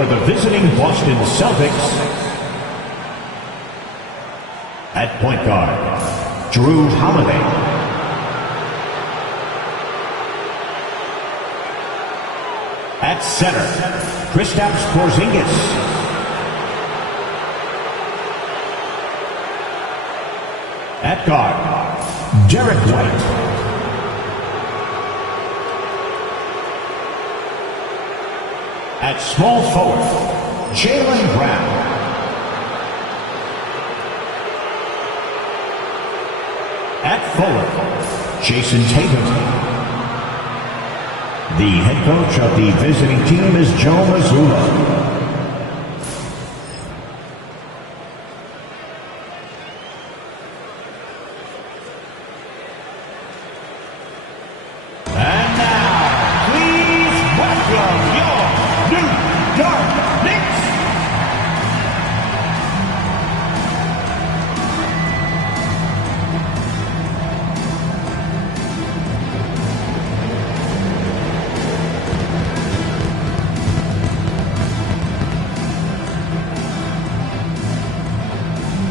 For the visiting Boston Celtics, at point guard, Drew Holiday. At center, Kristaps Porzingis. At guard, Derek White. At small forward, Jaylen Brown. At forward, Jason Tatum. The head coach of the visiting team is Joe Mazzulla. And now, please welcome your New York Knicks.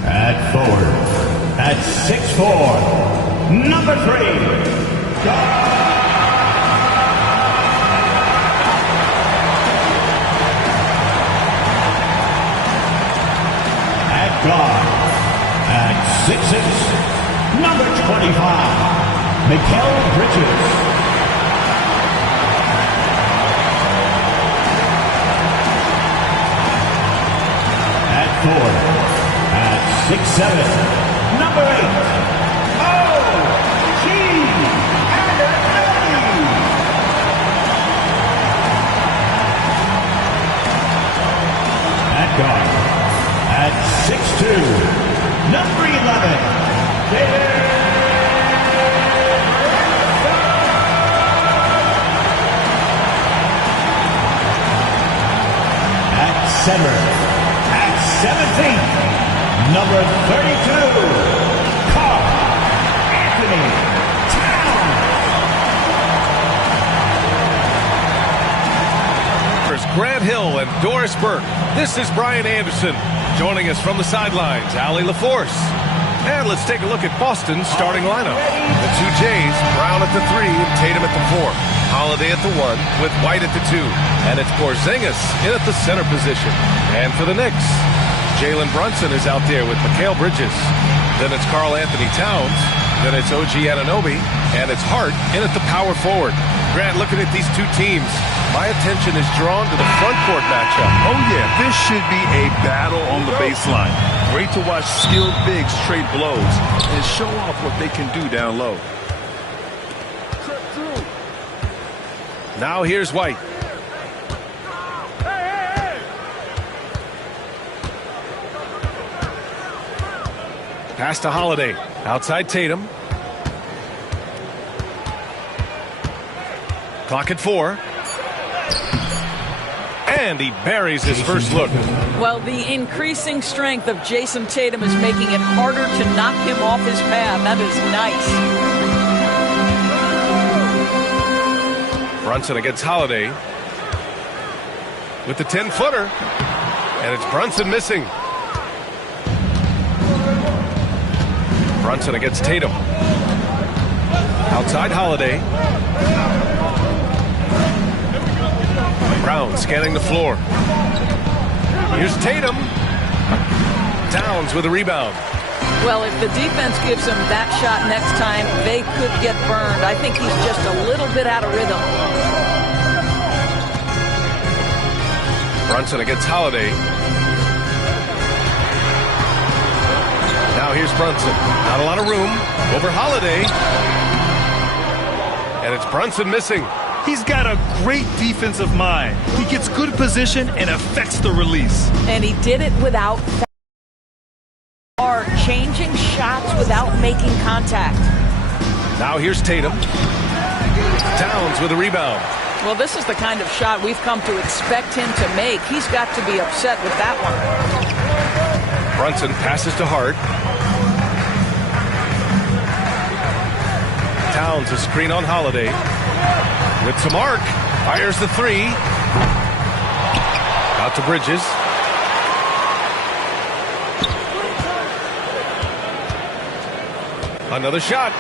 At forward, at 6'4", number 3, guard. At guard, at 6'6", number 25, Mikal Bridges. At forward, at 6'7", number 8, O.G. Anunoby. At guard, at 6'2", number 11, David. At center, at 17th, number 32, Karl Anthony Towns. There's Grant Hill and Doris Burke. This is Brian Anderson. Joining us from the sidelines, Allie LaForce. And let's take a look at Boston's starting lineup. The two Jays, Brown at the 3 and Tatum at the 4. Holiday at the 1 with White at the 2. And it's Porzingis in at the center position. And for the Knicks, Jalen Brunson is out there with Mikal Bridges. Then it's Karl Anthony Towns. Then it's OG Anunoby. And it's Hart in at the power forward. Grant, looking at these two teams, my attention is drawn to the front court matchup. Oh, yeah, this should be a battle on the baseline. Great to watch skilled bigs trade blows and show off what they can do down low. Now here's White. Pass to Holiday. Outside Tatum. Clock at 4. And he buries his first look. Well, the increasing strength of Jason Tatum is making it harder to knock him off his path. That is nice. Brunson against Holiday. With the 10-footer. And it's Brunson missing. Brunson against Tatum. Outside Holiday. Brown scanning the floor. Here's Tatum. Towns with a rebound. Well, if the defense gives him that shot next time, they could get burned. I think he's just a little bit out of rhythm. Brunson against Holiday. Now here's Brunson. Not a lot of room. Over Holiday. And it's Brunson missing. He's got a great defensive mind. He gets good position and affects the release. And he did it without changing shots without making contact. Now here's Tatum. Towns with a rebound. Well, this is the kind of shot we've come to expect him to make. He's got to be upset with that one. Brunson passes to Hart. Towns a screen on Holiday. With some arc. Fires the 3. Out to Bridges. Another shot.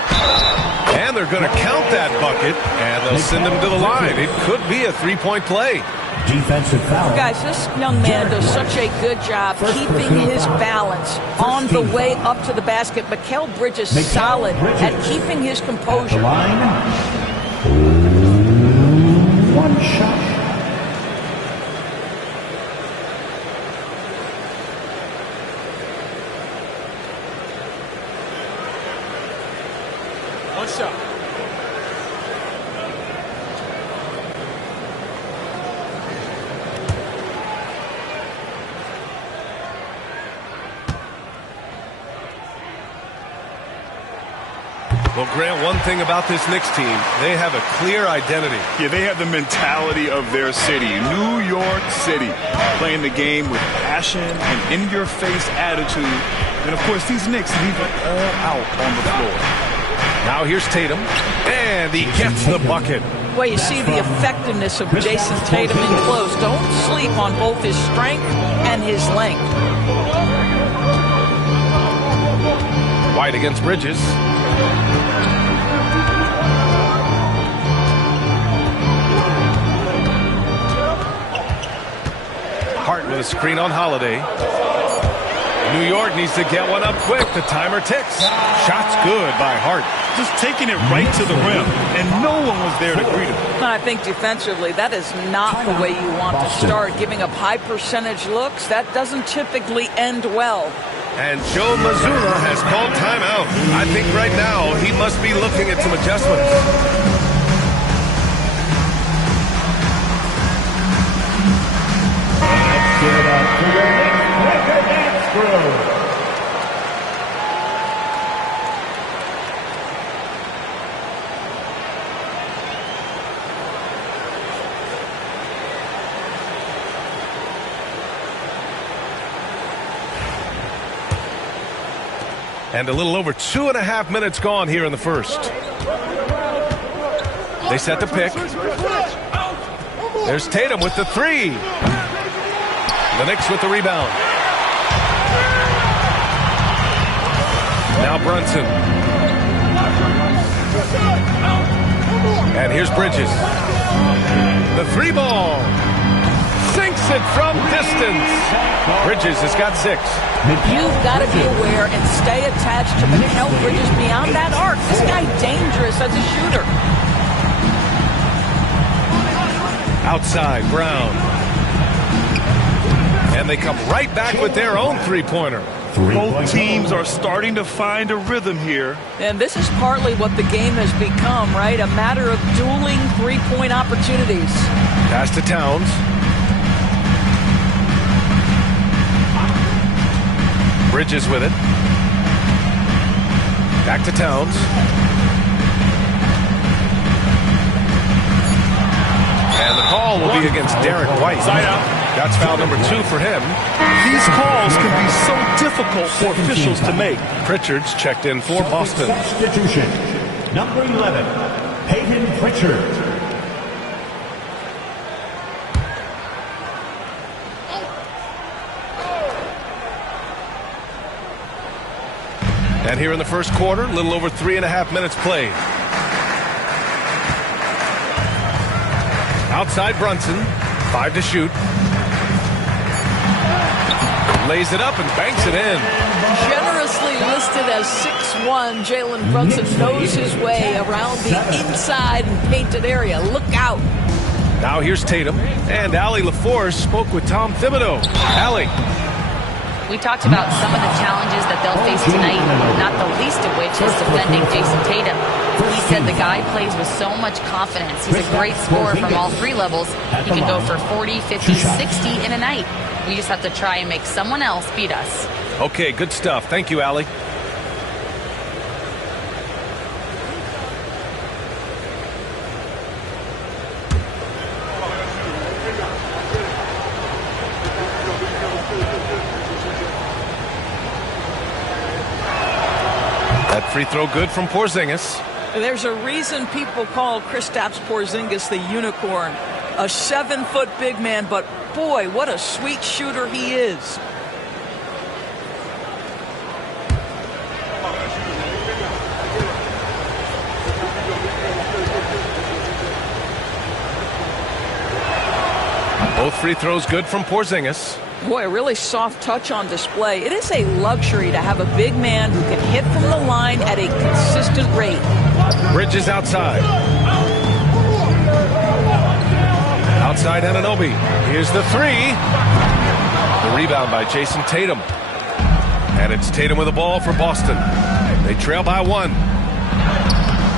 And they're going to count that bucket, and they'll send him to the line. It could be a three-point play. Defensive foul. Guys, this young man does such a good job keeping his balance on the way up to the basket. Mikal Bridges solid at keeping his composure. The line. One shot. One shot. Well, Grant, one thing about this Knicks team, they have a clear identity. Yeah, they have the mentality of their city, New York City, playing the game with passion and in-your-face attitude. And, of course, these Knicks leave it all out on the floor. Now here's Tatum, and he gets the bucket. Well, you see the effectiveness of Jason Tatum in close. Don't sleep on both his strength and his length. White against Bridges. Hart with a screen on Holiday. New York needs to get one up quick. The timer ticks. Shot's good by Hart. Just taking it right to the rim, and no one was there to greet him. I think defensively, that is not the way you want to start. Giving up high percentage looks, that doesn't typically end well. And Joe Mazzulla has called timeout. I think right now he must be looking at some adjustments. Let's give it up to the Knicks record dance crew. And a little over 2.5 minutes gone here in the first. They set the pick. There's Tatum with the three. The Knicks with the rebound. Now Brunson. And here's Bridges. The three ball. Sinks it from distance. Bridges has got 6. You've got to be aware and stay attached to Mikal Bridges beyond that arc. This guy dangerous as a shooter. Outside, Brown. And they come right back with their own three-pointer. Both teams are starting to find a rhythm here. And this is partly what the game has become, right? A matter of dueling three-point opportunities. Pass to Towns. Bridges with it. Back to Towns. And the call will be against Derek White. Side out. That's foul number 2 for him. These calls can be so difficult for officials to make. Pritchard's checked in for Boston. Substitution. Number 11, Peyton Pritchard. And here in the first quarter, a little over 3.5 minutes played. Outside Brunson, 5 to shoot. Lays it up and banks it in. Generously listed as 6'1", Jalen Brunson knows his way around the inside and painted area. Look out. Now here's Tatum. And Allie LaForce spoke with Tom Thibodeau. Allie. We talked about some of the challenges that they'll face tonight, not the least of which is defending Jason Tatum. He said the guy plays with so much confidence. He's a great scorer from all 3 levels. He can go for 40, 50, 60 in a night. We just have to try and make someone else beat us. Okay, good stuff. Thank you, Allie. That free throw good from Porzingis. There's a reason people call Kristaps Porzingis the unicorn. A 7-foot big man, but boy, what a sweet shooter he is. Both free throws good from Porzingis. Boy, a really soft touch on display. It is a luxury to have a big man who can hit from the line at a consistent rate. Bridges outside. Outside Anunoby. Here's the three. The rebound by Jason Tatum. And it's Tatum with the ball for Boston. They trail by 1.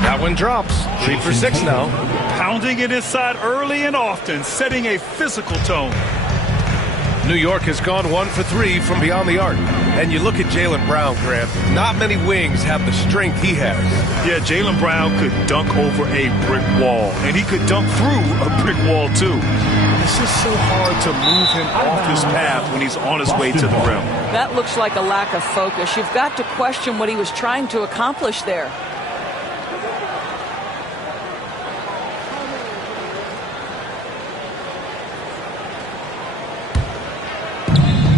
That one drops. 3 for 6 now. Pounding it inside early and often, setting a physical tone. New York has gone 1 for 3 from beyond the arc. And you look at Jaylen Brown, Grant. Not many wings have the strength he has. Yeah, Jaylen Brown could dunk over a brick wall. And he could dunk through a brick wall, too. It's just so hard to move him off his path when he's on his way to the rim. That looks like a lack of focus. You've got to question what he was trying to accomplish there.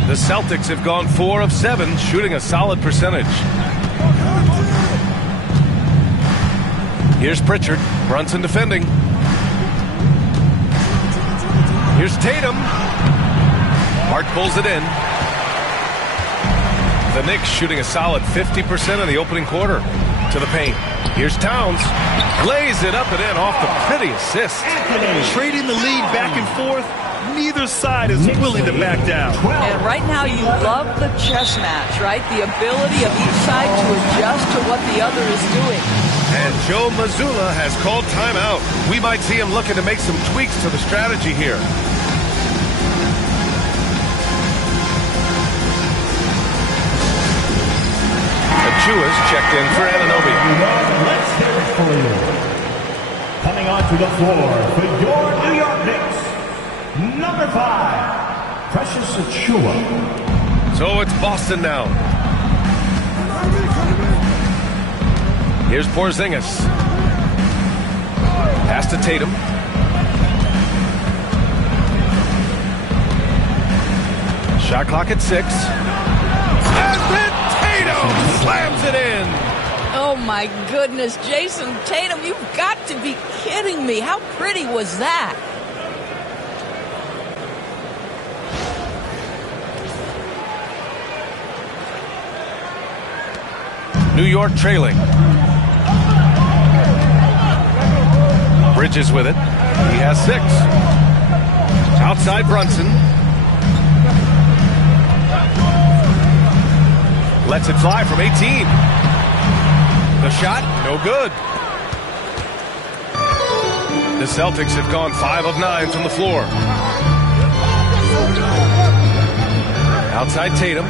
The Celtics have gone 4 of 7, shooting a solid percentage. Here's Pritchard. Brunson defending. Here's Tatum. Hart pulls it in. The Knicks shooting a solid 50% in the opening quarter. To the paint. Here's Towns. Lays it up and in off the pretty assist. Trading the lead back and forth. Neither side is willing to back down. And right now you love the chess match, right? The ability of each side to adjust to what the other is doing. And Joe Mazzulla has called timeout. We might see him looking to make some tweaks to the strategy here. Achua's checked in for Anunoby. Let's hear it for you. Coming onto the floor for your New York Knicks, number 5, Precious Achua. So it's Boston now. Here's Porzingis. Pass to Tatum. Shot clock at 6. And then Tatum slams it in. Oh my goodness, Jason Tatum, you've got to be kidding me. How pretty was that? New York trailing. Bridges with it. He has 6. Outside Brunson. Lets it fly from 18. The shot, no good. The Celtics have gone 5 of 9 from the floor. Outside Tatum.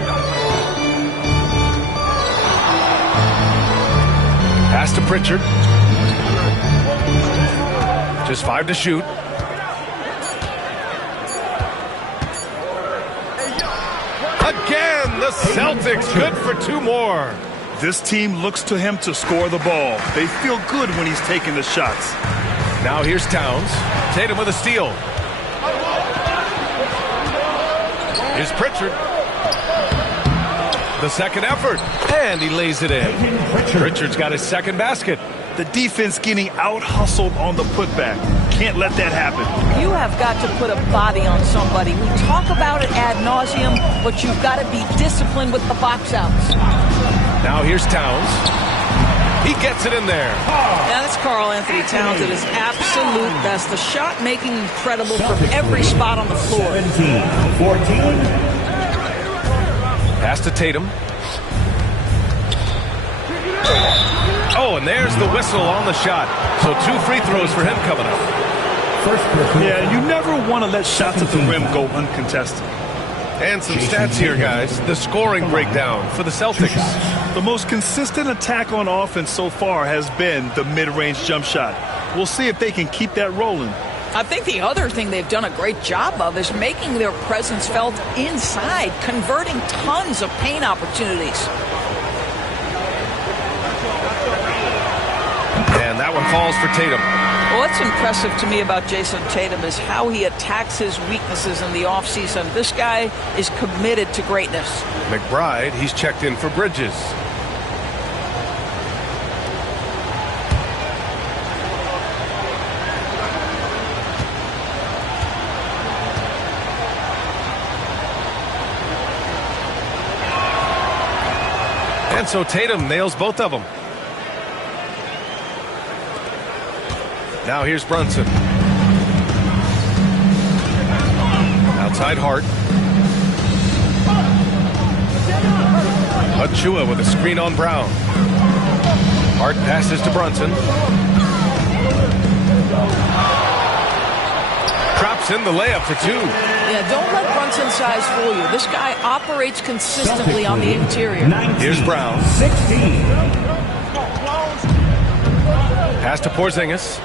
Pass to Pritchard. Just 5 to shoot. Again, the Celtics good for 2 more. This team looks to him to score the ball. They feel good when he's taking the shots. Now here's Towns. Tatum with a steal. Here's Pritchard. The second effort. And he lays it in. Pritchard's got his second basket. The defense getting out-hustled on the putback. Can't let that happen. You have got to put a body on somebody. We talk about it ad nauseum, but you've got to be disciplined with the box outs. Now here's Towns. He gets it in there. Now that's Karl Anthony Towns at his absolute best. The shot making incredible from every spot on the floor. 17-14. Pass to Tatum. Oh, and there's the whistle on the shot. So 2 free throws for him coming up. Yeah, you never want to let shots at the rim go uncontested. And some stats here, guys. The scoring breakdown for the Celtics. The most consistent attack on offense so far has been the mid-range jump shot. We'll see if they can keep that rolling. I think the other thing they've done a great job of is making their presence felt inside, converting tons of paint opportunities. And that one falls for Tatum. What's impressive to me about Jason Tatum is how he attacks his weaknesses in the offseason. This guy is committed to greatness. McBride, he's checked in for Bridges. And so Tatum nails both of them. Now here's Brunson. Outside Hart. Achua with a screen on Brown. Hart passes to Brunson. Drops in the layup for two. Yeah, don't let Brunson's size fool you. This guy operates consistently on the interior. Here's Brown. 16. Pass to Porzingis.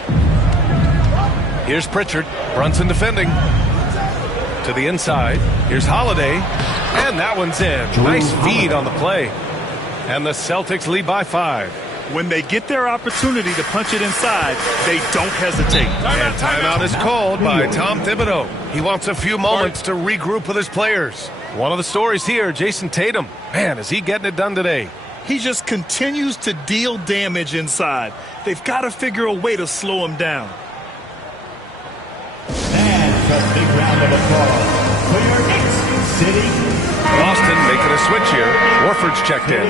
Here's Pritchard. Brunson defending. To the inside. Here's Holiday. And that one's in. Nice feed on the play. And the Celtics lead by 5. When they get their opportunity to punch it inside, they don't hesitate. And timeout is called by Tom Thibodeau. He wants a few moments to regroup with his players. One of the stories here, Jason Tatum. Man, is he getting it done today? He just continues to deal damage inside. They've got to figure a way to slow him down. And a big round of applause for your Knicks City. Boston making a switch here. Warford's checked in.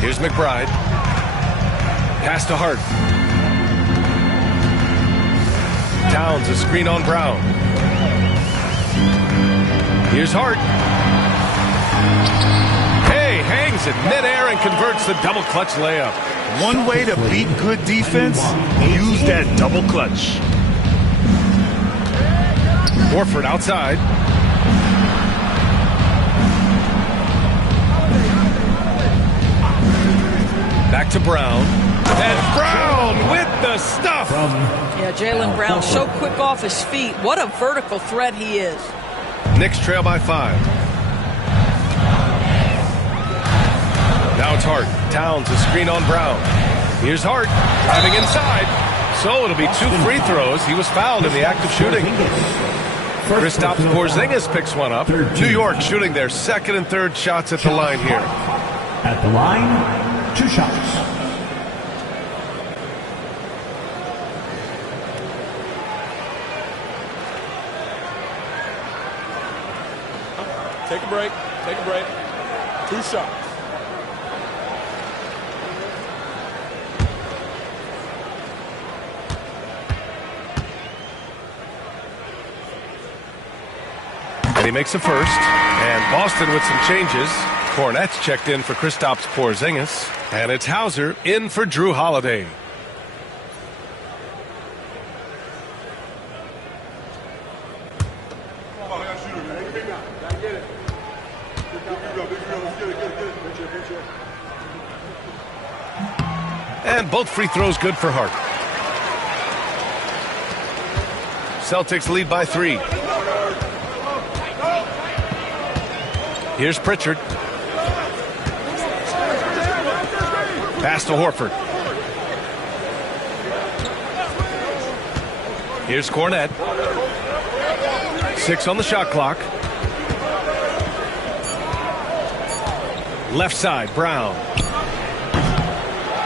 Here's McBride. Pass to Hart. Towns a screen on Brown. Here's Hart. Hey, hangs it midair and converts the double clutch layup. One way to beat good defense, use that double clutch. Warford outside. Back to Brown. And Brown with the stuff. Yeah, Jaylen Brown so quick off his feet. What a vertical threat he is. Knicks trail by 5. Now it's Hart. Towns a screen on Brown. Here's Hart driving inside. So it'll be 2 free throws. He was fouled in the act of shooting. Kristaps Porzingis picks one up. New York shooting their second and third shots at the line here. At the line, 2 shots. Take a break. Take a break. 2 shots. And he makes a first. And Boston with some changes. Cornette's checked in for Kristaps Porzingis. And it's Hauser in for Drew Holiday. And both free throws good for Hart. Celtics lead by 3. Here's Pritchard. Pass to Horford. Here's Cornette. 6 on the shot clock. Left side, Brown.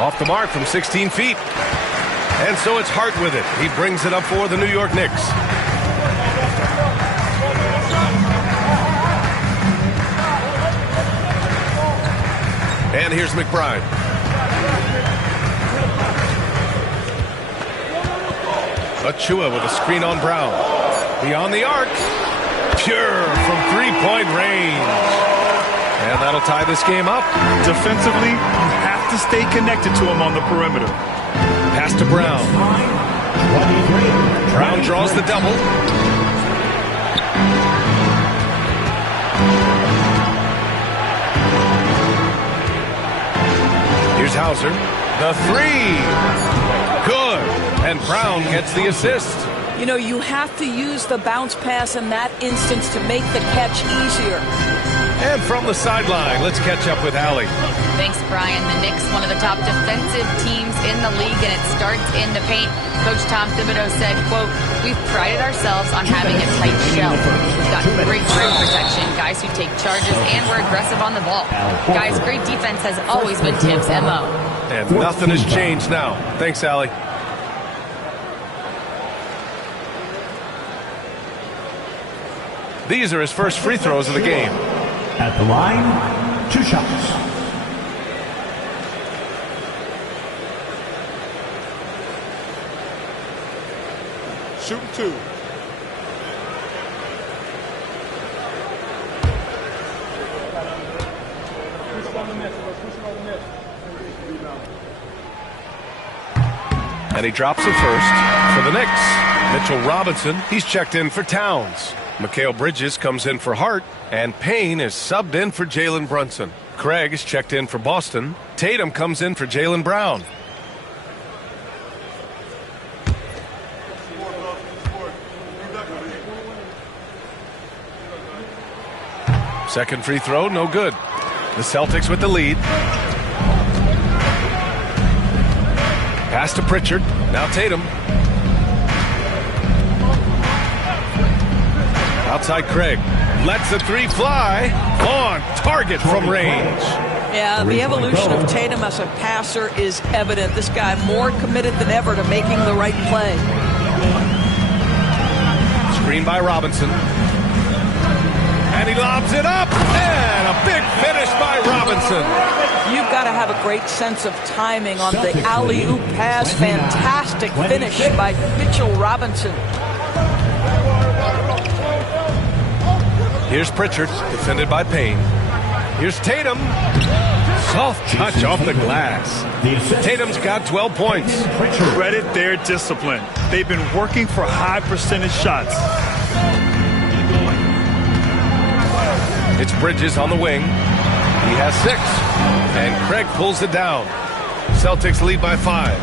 Off the mark from 16 feet. And so it's Hart with it. He brings it up for the New York Knicks. And here's McBride. Achua with a screen on Brown. Beyond the arc. Pure from 3-point range. And that'll tie this game up. Defensively, you have to stay connected to him on the perimeter. Pass to Brown. Brown draws the double. Here's Hauser. The three. Good. And Brown gets the assist. You know, you have to use the bounce pass in that instance to make the catch easier. And from the sideline, let's catch up with Allie. Thanks, Brian. The Knicks, one of the top defensive teams in the league, and it starts in the paint. Coach Tom Thibodeau said, quote, "We've prided ourselves on having a tight shell. We've got great rim protection, guys who take charges, and we're aggressive on the ball. Guys, great defense has always been Tim's MO." And nothing has changed now. Thanks, Allie. These are his first free throws of the game. At the line, 2 shots. Shooting 2. And he drops it first for the Knicks. Mitchell Robinson, he's checked in for Towns. Mikal Bridges comes in for Hart, and Payne is subbed in for Jalen Brunson. Craig is checked in for Boston. Tatum comes in for Jaylen Brown. Second free throw, no good. The Celtics with the lead. Pass to Pritchard. Now Tatum. Outside Craig. Lets the three fly. On target from range. Yeah, the evolution of Tatum as a passer is evident. This guy more committed than ever to making the right play. Screen by Robinson. And he lobs it up. And a big finish by Robinson. You've got to have a great sense of timing on the alley-oop pass. Fantastic finish by Mitchell Robinson. Here's Pritchard, defended by Payne. Here's Tatum. Soft touch off the glass. Tatum's got 12 points. Credit their discipline. They've been working for high percentage shots. It's Bridges on the wing. He has 6. And Craig pulls it down. Celtics lead by 5.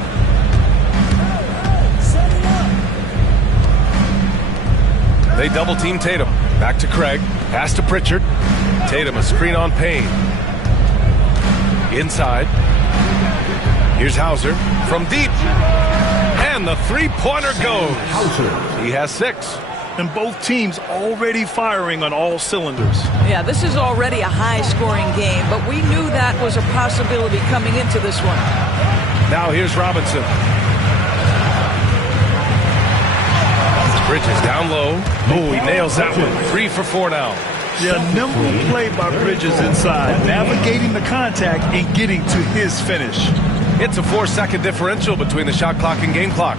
They double team Tatum. Back to Craig. Pass to Pritchard. Tatum a screen on Payne. Inside. Here's Hauser from deep. And the three-pointer goes. He has 6. And both teams already firing on all cylinders. Yeah, this is already a high-scoring game, but we knew that was a possibility coming into this one. Now here's Robinson. Bridges down low. Oh, he nails that one. 3 for 4 now. Yeah, nimble play by Bridges inside, navigating the contact and getting to his finish. It's a 4-second differential between the shot clock and game clock.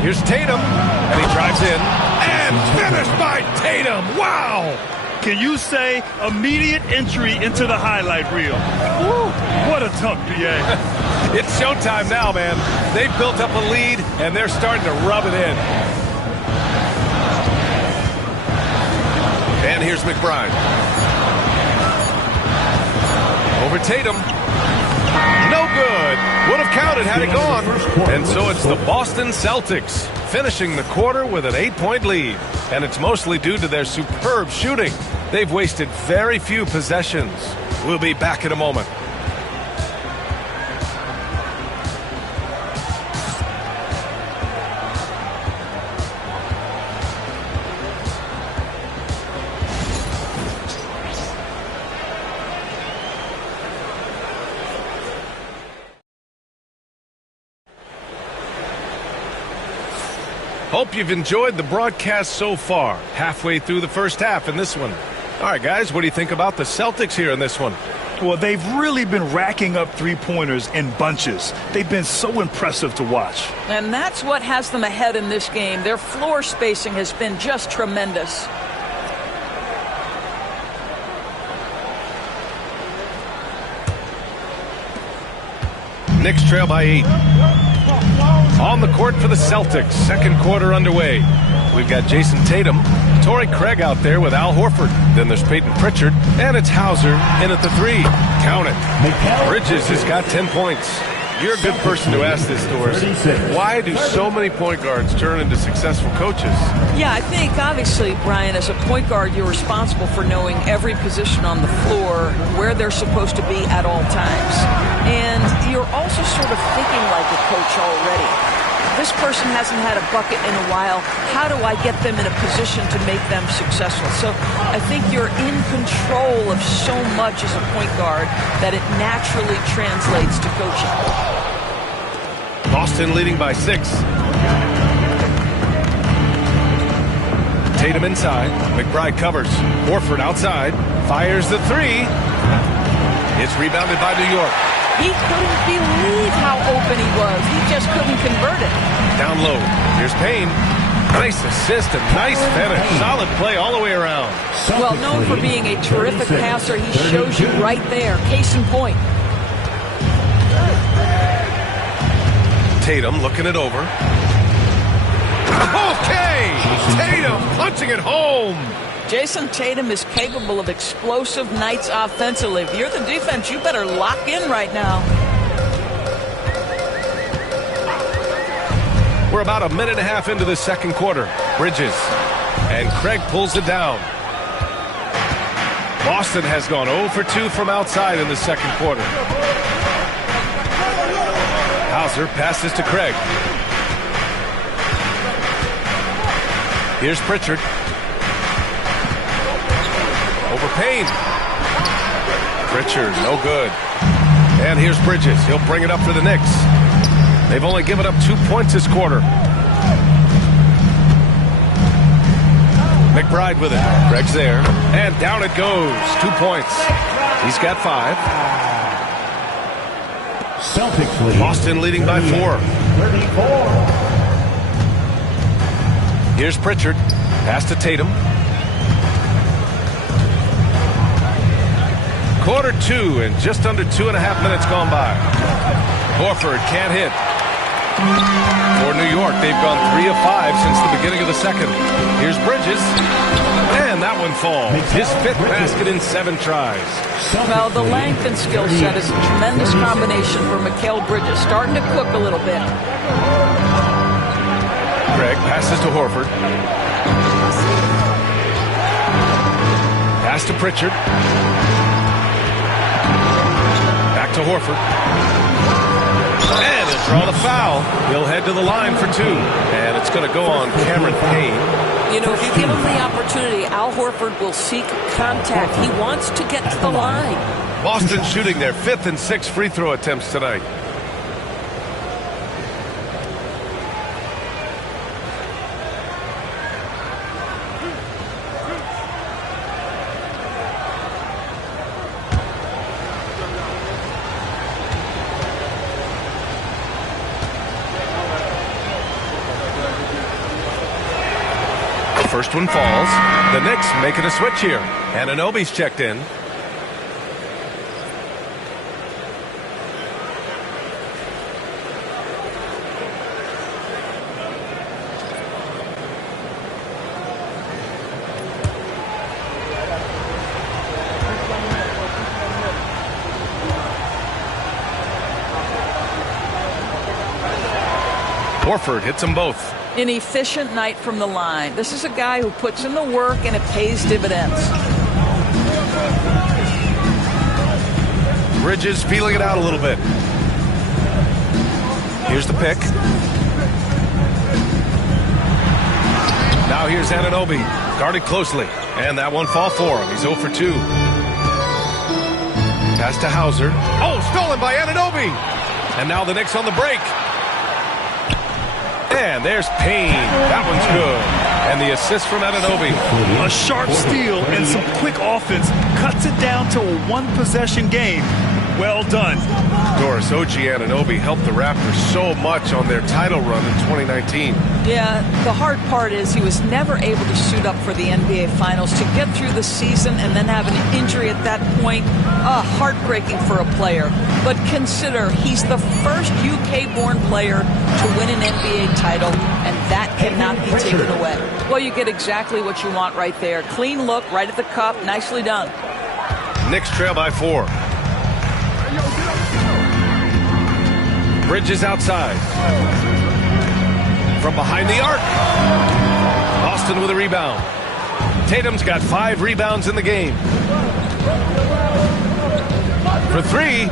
Here's Tatum, and he drives in. And finished by Tatum. Wow! Can you say immediate entry into the highlight reel? Woo, what a dunk, BA. It's showtime now, man. They've built up a lead, and they're starting to rub it in. And here's McBride. Over Tatum. No good. Would have counted had it gone. And so it's the Boston Celtics finishing the quarter with an 8-point lead. And it's mostly due to their superb shooting. They've wasted very few possessions. We'll be back in a moment. Hope you've enjoyed the broadcast so far. Halfway through the first half in this one. All right, guys, what do you think about the Celtics here in this one? Well, they've really been racking up three-pointers in bunches. They've been so impressive to watch. And that's what has them ahead in this game. Their floor spacing has been just tremendous. Knicks trail by 8. On the court for the Celtics. Second quarter underway. we've got Jason Tatum, Torrey Craig out there with Al Horford. Then there's Peyton Pritchard, and it's Hauser in at the 3. Count it. Bridges has got 10 points. You're a good person to ask this, Doris. Why do so many point guards turn into successful coaches? Yeah, I think, obviously, Brian, as a point guard, you're responsible for knowing every position on the floor, where they're supposed to be at all times. And you're also sort of thinking like a coach already. This person hasn't had a bucket in a while. How do I get them in a position to make them successful? So I think you're in control of so much as a point guard that it naturally translates to coaching. Boston leading by 6. Tatum inside. McBride covers. Horford outside. Fires the 3. It's rebounded by New York. He couldn't believe how open he was. He just couldn't convert it. Down low. Here's Payne. Nice assist and nice finish. Solid play all the way around. Well, known for being a terrific passer, he shows you right there. Case in point. Tatum looking it over. Okay! Tatum punching it home. Jason Tatum is capable of explosive nights offensively. If you're the defense, you better lock in right now. We're about a minute and a half into the second quarter. Bridges. And Craig pulls it down. Boston has gone 0 for 2 from outside in the second quarter. Hauser passes to Craig. Here's Pritchard. Over Payne. Pritchard, no good. And here's Bridges. He'll bring it up for the Knicks. They've only given up 2 points this quarter. McBride with it. Craig's there. And down it goes. 2 points. He's got 5. Celtics lead. Boston leading by 4. 34. Here's Pritchard. Pass to Tatum. Quarter 2 and just under 2.5 minutes gone by. Horford can't hit. For New York, they've gone 3 of 5 since the beginning of the second. Here's Bridges. And that one falls. His 5th basket in 7 tries. Well, the length and skill set is a tremendous combination for Mikal Bridges. Starting to cook a little bit. Craig passes to Horford. Pass to Pritchard. Back to Horford. And he'll draw the foul. He'll head to the line for 2. And it's going to go on Cameron Payne. You know, if you give him the opportunity, Al Horford will seek contact. He wants to get to the line. Boston shooting their 5th and 6th free throw attempts tonight. First one falls. The Knicks making a switch here. Anunoby's checked in. Horford hits them both. An efficient night from the line. This is a guy who puts in the work and it pays dividends. Bridges feeling it out a little bit. Here's the pick. Now here's Anunoby. Guarded closely. And that one fall for him. He's 0 for 2. Pass to Hauser. Oh, stolen by Anunoby. And now the Knicks on the break. And there's Payne. That one's good. And the assist from Anunoby. A sharp steal and some quick offense cuts it down to a one-possession game. Well done. Doris, OG Anunoby helped the Raptors so much on their title run in 2019. Yeah, the hard part is he was never able to suit up for the NBA Finals. To get through the season and then have an injury at that point, heartbreaking for a player. But consider, he's the first UK-born player to win an NBA title, and that cannot be taken away. Well, you get exactly what you want right there. Clean look, right at the cup. Nicely done. Knicks trail by 4. Bridges outside. From behind the arc. Boston with a rebound. Tatum's got 5 rebounds in the game. For 3.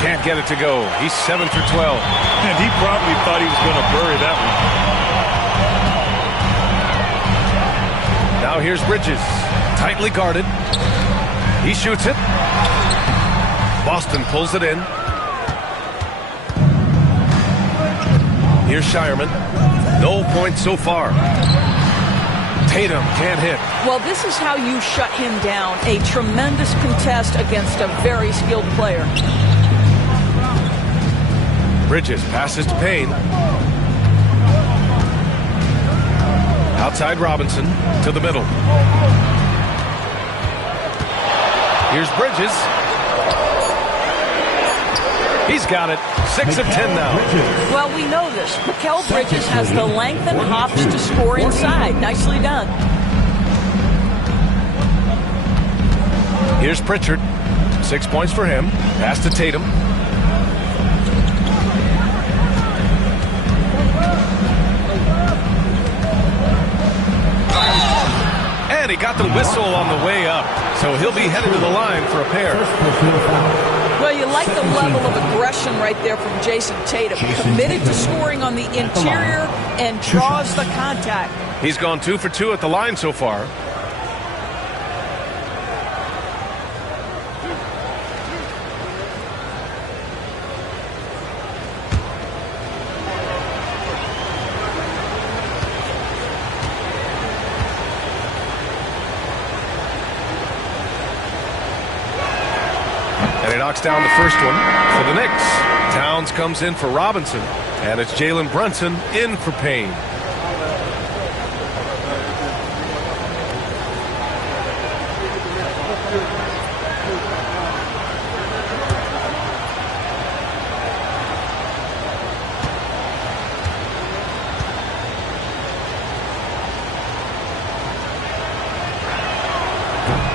Can't get it to go. He's 7 for 12. And he probably thought he was going to bury that one. Now here's Bridges. Tightly guarded. He shoots it. Boston pulls it in. Here's Shireman. No points so far. Tatum can't hit. Well, this is how you shut him down. A tremendous contest against a very skilled player. Bridges passes to Payne. Outside Robinson to the middle. Here's Bridges. He's got it. 6 of 10 now. Well, we know this. Mikal Bridges has the length and hops to score inside. Nicely done. Here's Pritchard. 6 points for him. Pass to Tatum. And he got the whistle on the way up. So he'll be headed to the line for a pair. Well, you like the level of aggression right there from Jason Tatum. Committed to scoring on the interior and draws the contact. He's gone 2 for 2 at the line so far. And he knocks down the first one for the Knicks. Towns comes in for Robinson, and it's Jalen Brunson in for Payne.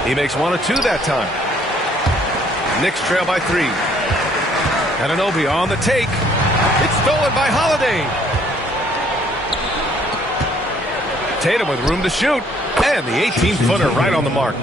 He makes 1 of 2 that time. Knicks trail by 3. Anunoby on the take. It's stolen by Holiday. Tatum with room to shoot. And the 18-footer right on the mark.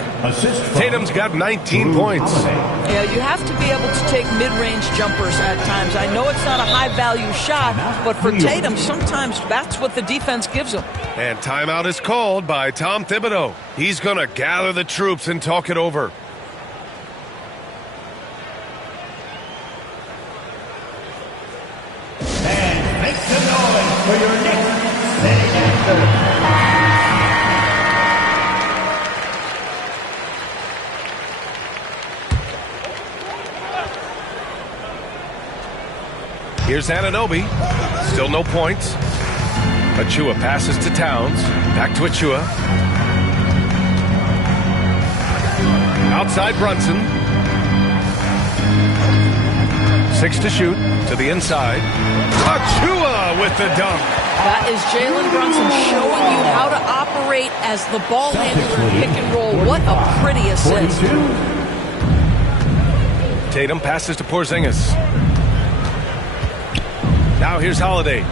Tatum's got 19 points. Yeah, you have to be able to take mid-range jumpers at times. I know it's not a high-value shot, but for Tatum, sometimes that's what the defense gives him. And timeout is called by Tom Thibodeau. He's going to gather the troops and talk it over. And make some noise for your Knicks sitting answer. Here's Anunoby. Still no points. Achua passes to Towns. Back to Achua. Outside Brunson. 6 to shoot. To the inside. Achua with the dunk. That is Jalen Brunson showing you how to operate as the ball handler in pick and roll. What a pretty assist. Tatum passes to Porzingis. Now here's Holiday.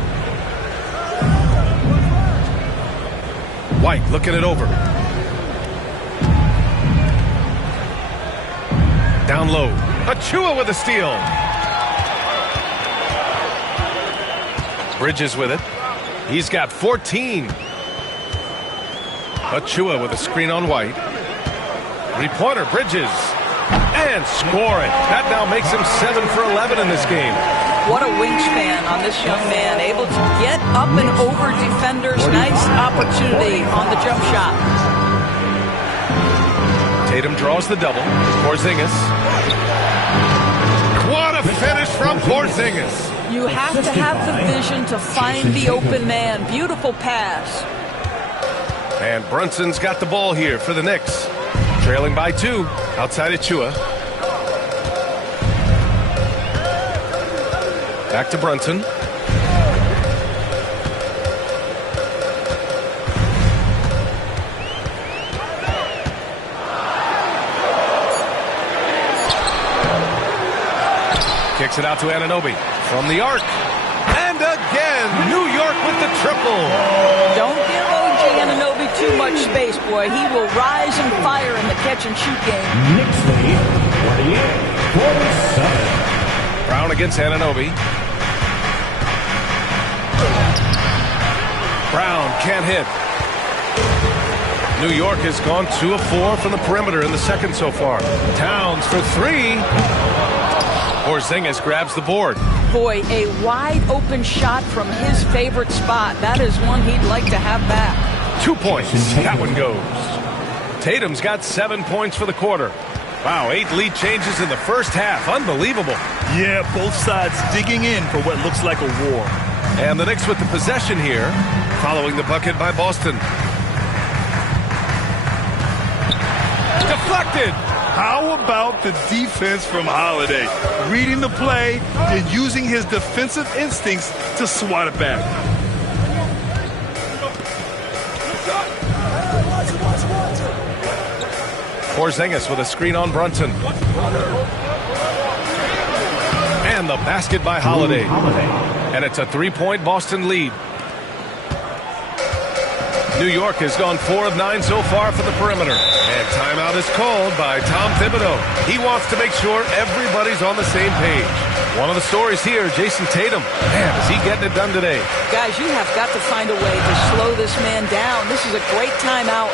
White looking it over. Down low. Achua with a steal. Bridges with it. He's got 14. Achua with a screen on White. Three-pointer, Bridges. And score it. That now makes him 7 for 11 in this game. What a wingspan on this young man. Able to get up and over defenders. Nice opportunity on the jump shot. Tatum draws the double. Porzingis. What a finish from Porzingis. You have to have the vision to find the open man. Beautiful pass. And Brunson's got the ball here for the Knicks. Trailing by 2. Outside Achua. Back to Brunson. Kicks it out to Anunoby from the arc. And again, New York with the triple. Don't give OG Anunoby too much space, boy. He will rise and fire in the catch-and-shoot game. Knicks lead 48-47. Brown against Anunoby. Brown can't hit. New York has gone 2 of 4 from the perimeter in the second so far. Towns for 3. Porzingis grabs the board. Boy, a wide-open shot from his favorite spot. That is one he'd like to have back. 2 points. That one goes. Tatum's got 7 points for the quarter. Wow, 8 lead changes in the first half. Unbelievable. Yeah, both sides digging in for what looks like a war. And the Knicks with the possession here, following the bucket by Boston. Deflected. How about the defense from Holiday? Reading the play and using his defensive instincts to swat it back. Porzingis with a screen on Brunson. And the basket by Holiday. And it's a 3-point Boston lead. New York has gone 4 of 9 so far from the perimeter. And timeout is called by Tom Thibodeau. He wants to make sure everybody's on the same page. One of the stories here, Jason Tatum. Man, is he getting it done today? Guys, you have got to find a way to slow this man down. This is a great timeout.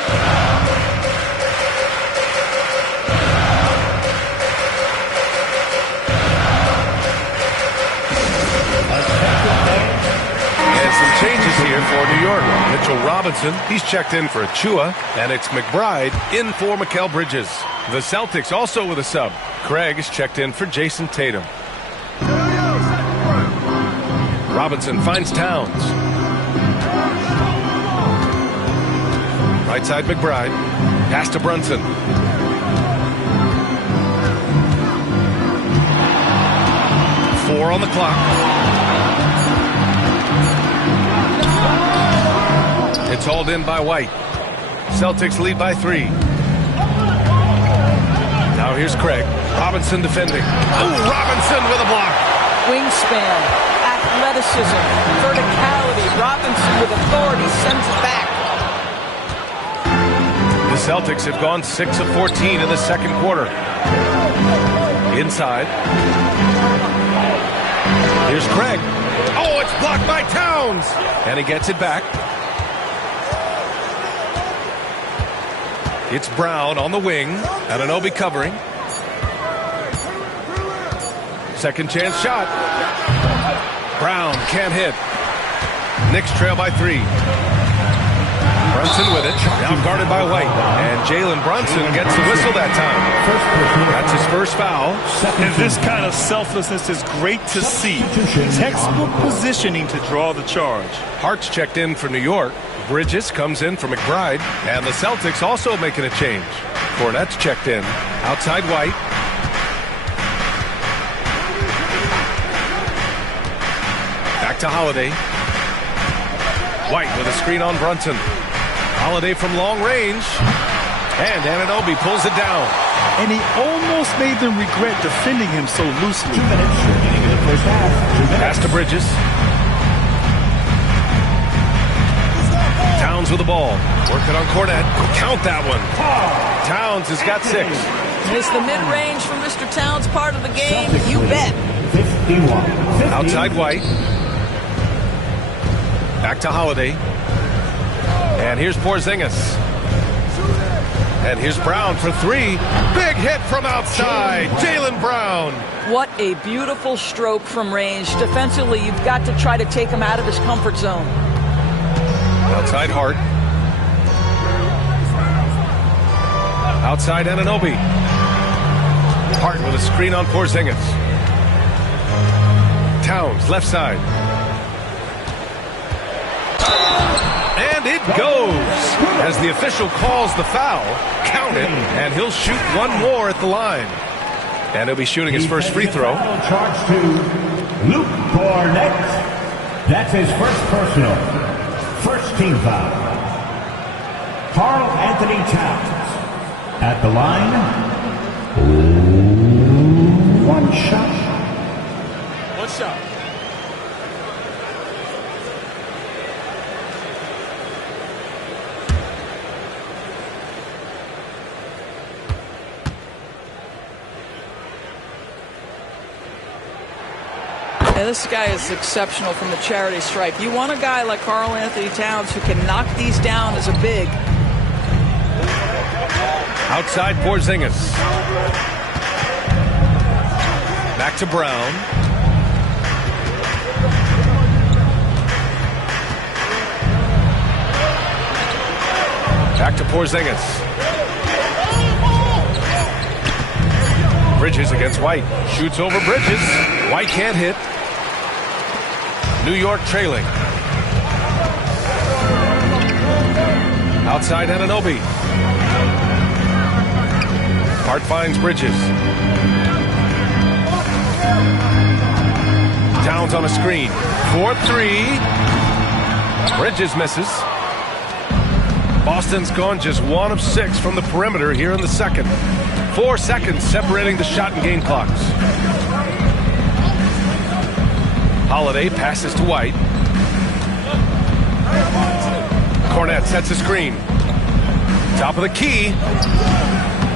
Some changes here for New York. Mitchell Robinson, he's checked in for Achua, and it's McBride in for Mikal Bridges. The Celtics also with a sub. Craig is checked in for Jason Tatum. Robinson finds Towns. Right side McBride. Pass to Brunson. Four on the clock. It's hauled in by White. Celtics lead by 3. Now here's Craig. Robinson defending. Oh, Robinson with a block. Wingspan, athleticism, verticality. Robinson with authority sends it back. The Celtics have gone 6 of 14 in the second quarter. Inside. Here's Craig. Oh, it's blocked by Towns. And he gets it back. It's Brown on the wing. Anunoby covering. Second chance shot. Brown can't hit. Knicks trail by 3. Brunson with it. Now guarded by White. And Jalen Brunson gets the whistle that time. That's his first foul. And this kind of selflessness is great to see. Textbook positioning to draw the charge. Hart's checked in for New York. Bridges comes in for McBride. And the Celtics also making a change. Cornette's checked in. Outside White. Back to Holiday. White with a screen on Brunson. Holiday from long range. And Anunoby pulls it down. And he almost made them regret defending him so loosely. 2 minutes remaining in the first half. 2 minutes. Pass to Bridges. Towns with the ball. Working on Cornette. Count that one. Towns has got 6. Is the mid-range from Mr. Towns part of the game? You bet. 51. Outside White. Back to Holiday. And here's Porzingis. And here's Brown for 3. Big hit from outside. Jalen Brown. What a beautiful stroke from range. Defensively, you've got to try to take him out of his comfort zone. Outside Hart. Outside Anunoby. Hart with a screen on Porzingis. Towns, left side. And it goes. As the official calls the foul, count it, and he'll shoot one more at the line. And he'll be shooting his first free throw. Charge to Luke Cornett. That's his first personal. First team foul. Karl Anthony Towns at the line. One shot. One shot. Yeah, this guy is exceptional from the charity stripe. You want a guy like Karl Anthony Towns who can knock these down as a big. Outside Porzingis. Back to Brown. Back to Porzingis. Bridges against White. Shoots over Bridges. White can't hit. New York trailing. Outside Anunoby. Hart finds Bridges. Towns on a screen. 4-3. Bridges misses. Boston's gone just 1 of 6 from the perimeter here in the second. 4 seconds separating the shot and game clocks. Holiday passes to White. Cornett sets a screen. Top of the key.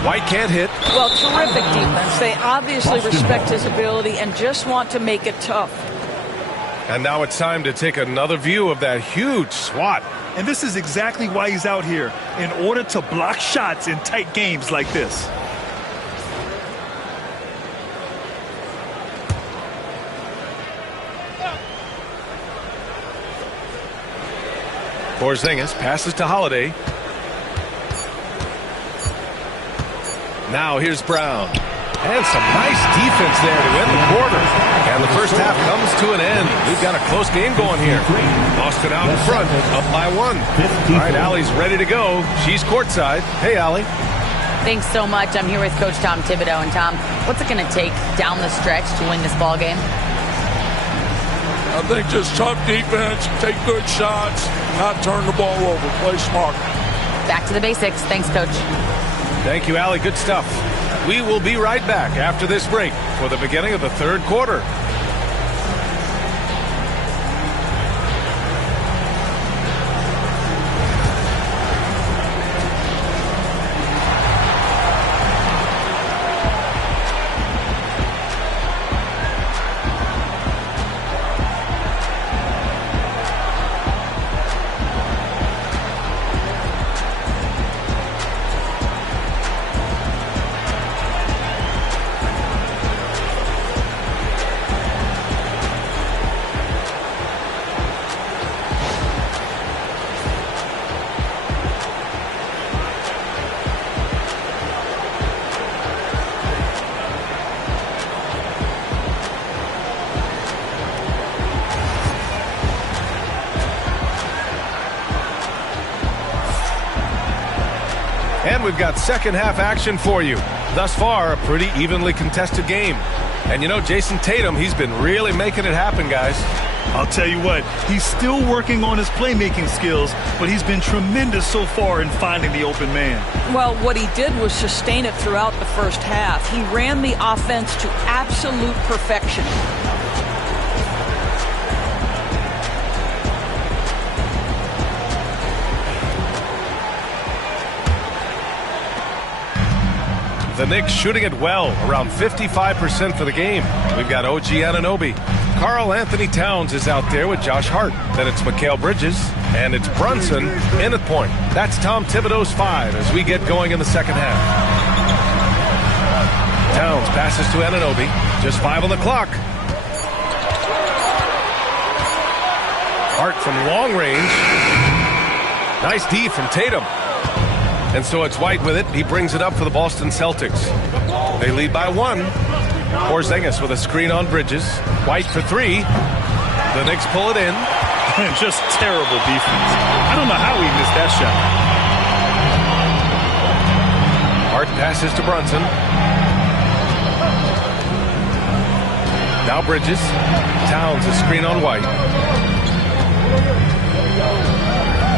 White can't hit. Well, terrific defense. They obviously respect his ability and just want to make it tough. And now it's time to take another view of that huge swat. And this is exactly why he's out here, in order to block shots in tight games like this. Porzingis passes to Holiday. Now here's Brown. And some nice defense there to end the quarter. And the first half comes to an end. We've got a close game going here. Boston out in front, up by 1. All right, Allie's ready to go. She's courtside. Hey, Allie. Thanks so much. I'm here with Coach Tom Thibodeau. And Tom, what's it going to take down the stretch to win this ball game? I think just tough defense, take good shots, not turn the ball over, play smart. Back to the basics. Thanks, Coach. Thank you, Allie. Good stuff. We will be right back after this break for the beginning of the third quarter. And we've got second half action for you. Thus far, a pretty evenly contested game. And you know, Jason Tatum, he's been really making it happen, guys. I'll tell you what, he's still working on his playmaking skills, but he's been tremendous so far in finding the open man. Well, what he did was sustain it throughout the first half. He ran the offense to absolute perfection. The Knicks shooting it well, around 55% for the game. We've got OG Anunoby. Karl Anthony Towns is out there with Josh Hart. Then it's Mikal Bridges, and it's Brunson in at point. That's Tom Thibodeau's 5 as we get going in the second half. Towns passes to Anunoby. Just 5 on the clock. Hart from long range. Nice D from Tatum. And so it's White with it. He brings it up for the Boston Celtics. They lead by 1. Porzingis with a screen on Bridges. White for 3. The Knicks pull it in. Just terrible defense. I don't know how he missed that shot. Hart passes to Brunson. Now Bridges. Towns a screen on White.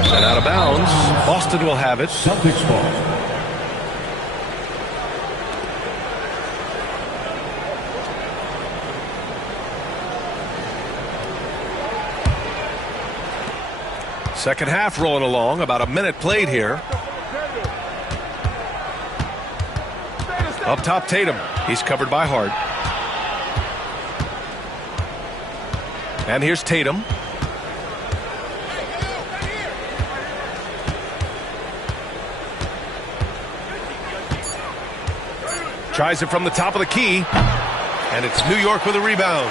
And out of bounds. Boston will have it. Celtics ball. Second half rolling along. About a minute played here. Up top, Tatum. He's covered by Hart. And here's Tatum. Tries it from the top of the key. And it's New York with a rebound.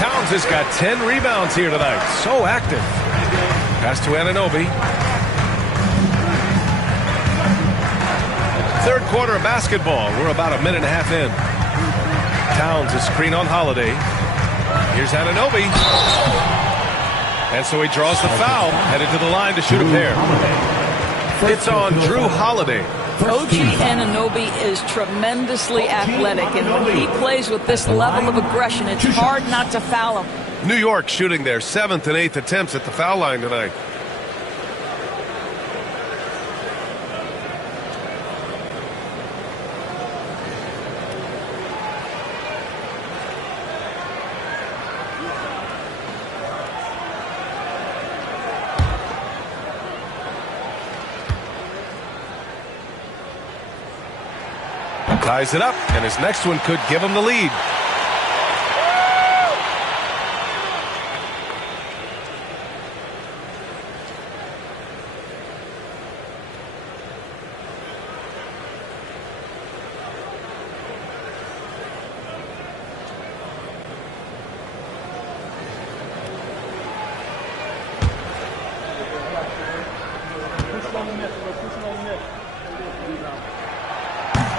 Towns has got 10 rebounds here tonight. So active. Pass to Anunoby. Third quarter of basketball. We're about a minute and a half in. Towns a screen on Holiday. Here's Anunoby. And so he draws the foul. Headed to the line to shoot a pair. It's on Drew Holiday. OG Anunoby is tremendously athletic, and when he plays with this level of aggression, it's hard not to foul him. New York shooting their 7th and 8th attempts at the foul line tonight. Ties it up, and his next one could give him the lead.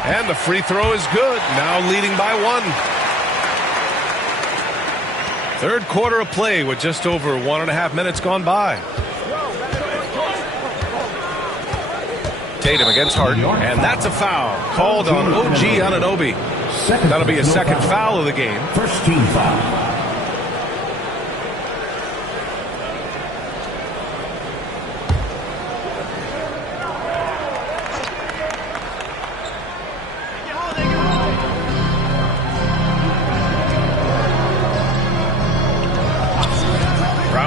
And the free throw is good. Now leading by 1. Third quarter of play with just over 1.5 minutes gone by. Tatum against Hart, and that's a foul called on OG Anunoby. That'll be a second foul of the game. First team foul.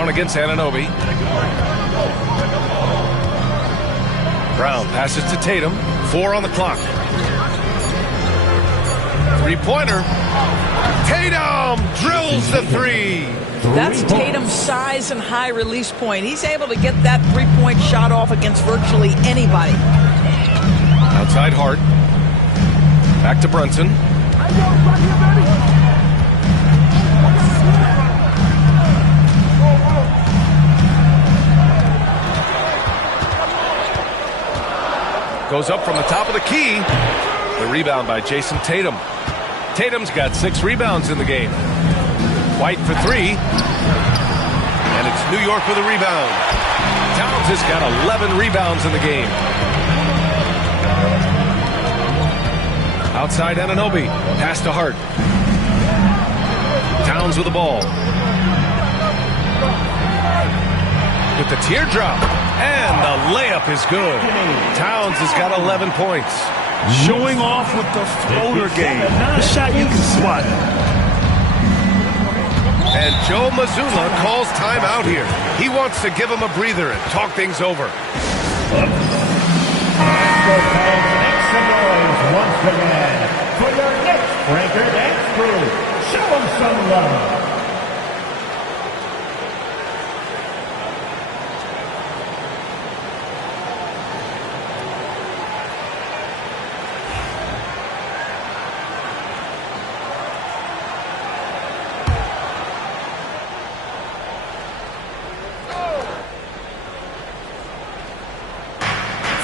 Against Anunoby. Brown passes to Tatum. 4 on the clock. Three-pointer. Tatum drills the 3. That's Tatum's size and high release point. He's able to get that three-point shot off against virtually anybody. Outside Hart. Back to Brunson. Goes up from the top of the key. The rebound by Jason Tatum. Tatum's got 6 rebounds in the game. White for 3. And it's New York with a rebound. Towns has got 11 rebounds in the game. Outside Anunoby. Pass to Hart. Towns with the ball. With the teardrop. And the layup is good. Towns has got 11 points. Showing off with the floater game. The shot you can swat. And Joe Mazzulla calls timeout here. He wants to give him a breather and talk things over. Make some noise once again for your Knicks breaker dance crew. Show them some love.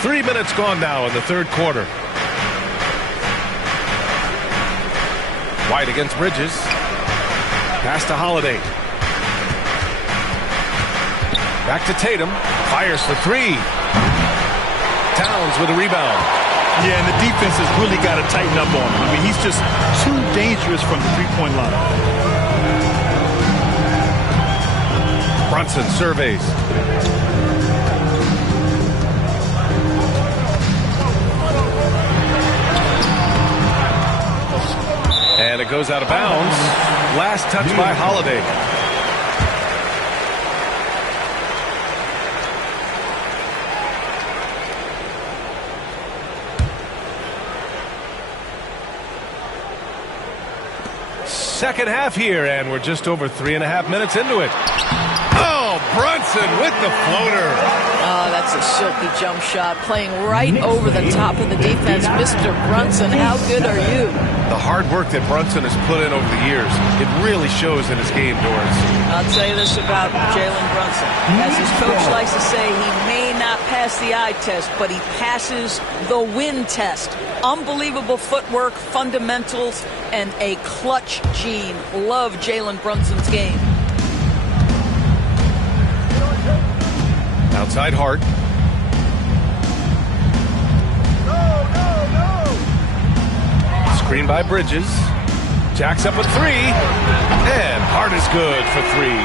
Three minutes gone now in the third quarter. White against Bridges. Pass to Holiday. Back to Tatum. Fires for 3. Towns with a rebound. Yeah, and the defense has really got to tighten up on him. I mean, he's just too dangerous from the three-point line. Brunson surveys. And it goes out of bounds. Last touch by Holiday. Second half here, and we're just over 3.5 minutes into it. Oh, Brunson with the floater. Oh, that's a silky jump shot, playing right over the top of the defense. Mr. Brunson, how good are you? The hard work that Brunson has put in over the years, it really shows in his game, Doris. I'll tell you this about Jalen Brunson. As his coach likes to say, he may not pass the eye test, but he passes the win test. Unbelievable footwork, fundamentals, and a clutch gene. Love Jalen Brunson's game. Outside Hart. Screen by Bridges. Jacks up a three. And Hart is good for three.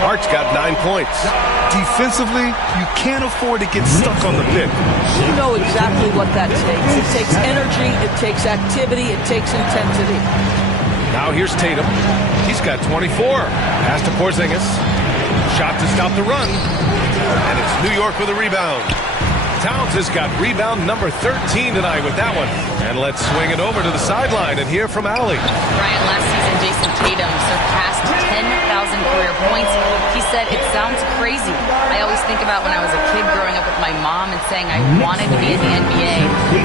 Hart's got 9 points. Defensively, you can't afford to get stuck on the pick. You know exactly what that takes. It takes energy, it takes activity, it takes intensity. Now here's Tatum. He's got 24. Pass to Porzingis. Shot to stop the run. And it's New York with a rebound. Towns has got rebound number 13 tonight with that one. And let's swing it over to the sideline and hear from Allie. Brian, last season, Jason Tatum surpassed 10,000 career points. He said, it sounds crazy. I always think about when I was a kid growing up with my mom and saying I wanted to be in the NBA.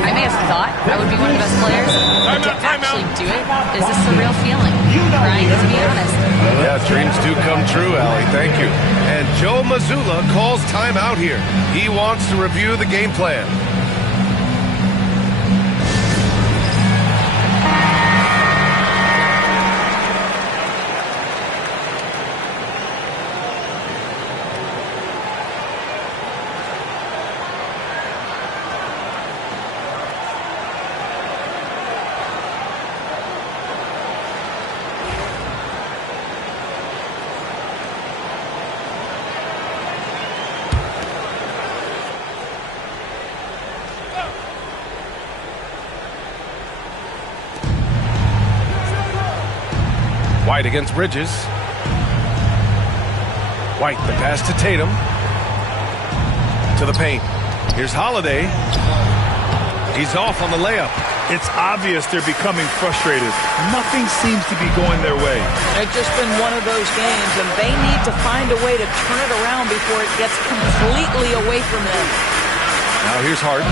I may have thought I would be one of the best players, but to actually do it is a surreal feeling. Brian, to be honest. Yeah, dreams do come true, Allie. Thank you. And Joe Mazzulla calls timeout here. He wants to review the game plan. White against Bridges. White, the pass to Tatum. To the paint. Here's Holiday. He's off on the layup. It's obvious they're becoming frustrated. Nothing seems to be going their way. It's just been one of those games, and they need to find a way to turn it around before it gets completely away from them. Now here's Hart.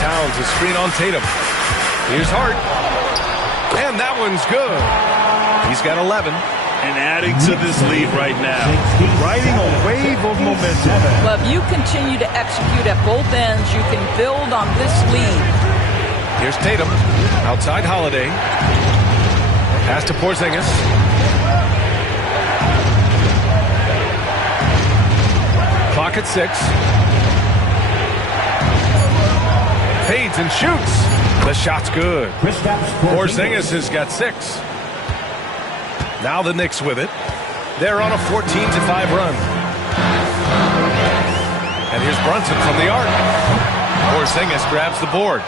Towns, a screen on Tatum. Here's Hart. And that one's good. He's got 11. And adding to this lead right now. Riding a wave of momentum. But if you continue to execute at both ends, you can build on this lead. Here's Tatum. Outside Holiday. Pass to Porzingis. Clock at 6. Fades and shoots. The shot's good. Porzingis has got 6. Now the Knicks with it. They're on a 14-5 run. And here's Brunson from the arc. Porzingis grabs the board.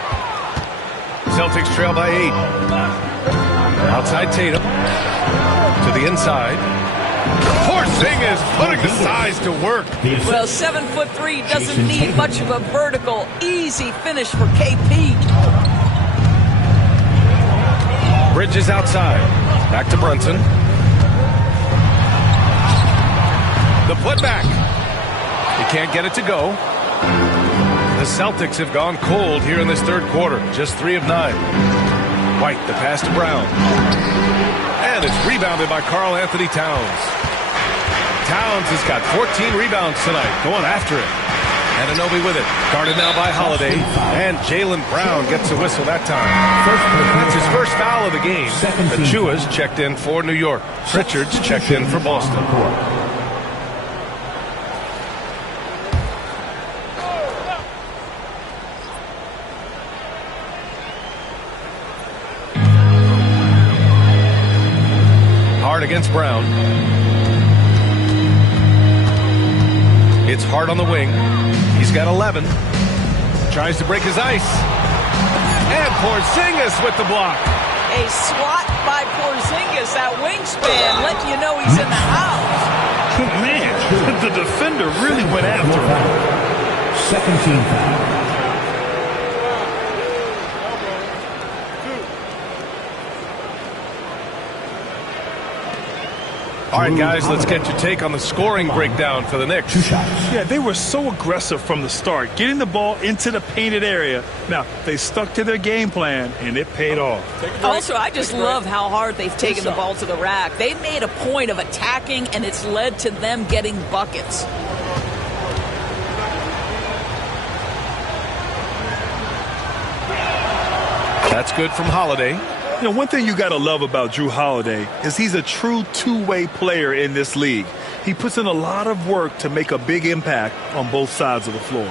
Celtics trail by 8. Outside Tatum. To the inside. Porzingis putting the size to work. Well, 7'3" doesn't need much of a vertical. Easy finish for KP. Bridges outside. Back to Brunson. The putback. He can't get it to go. The Celtics have gone cold here in this third quarter. Just 3 of 9. White, the pass to Brown. And it's rebounded by Karl Anthony Towns. Towns has got 14 rebounds tonight. Going after it. And Anunoby with it. Guarded now by Holiday. And Jaylen Brown gets a whistle that time. That's his first foul of the game. Achua's checked in for New York. Pritchard's checked in for Boston. Hart against Brown. hits hard on the wing. He's got 11. Tries to break his ice. And Porzingis with the block. A swat by Porzingis, that wingspan, letting you know he's in the house. Man, the defender really went after him. Second team foul. All right, guys, let's get your take on the scoring breakdown for the Knicks. Yeah, they were so aggressive from the start, getting the ball into the painted area. Now, they stuck to their game plan, and it paid off. Also, I just love how hard they've taken the ball to the rack. They've made a point of attacking, and it's led to them getting buckets. That's good from Holiday. You know, one thing you got to love about Jrue Holiday is he's a true two-way player in this league. He puts in a lot of work to make a big impact on both sides of the floor.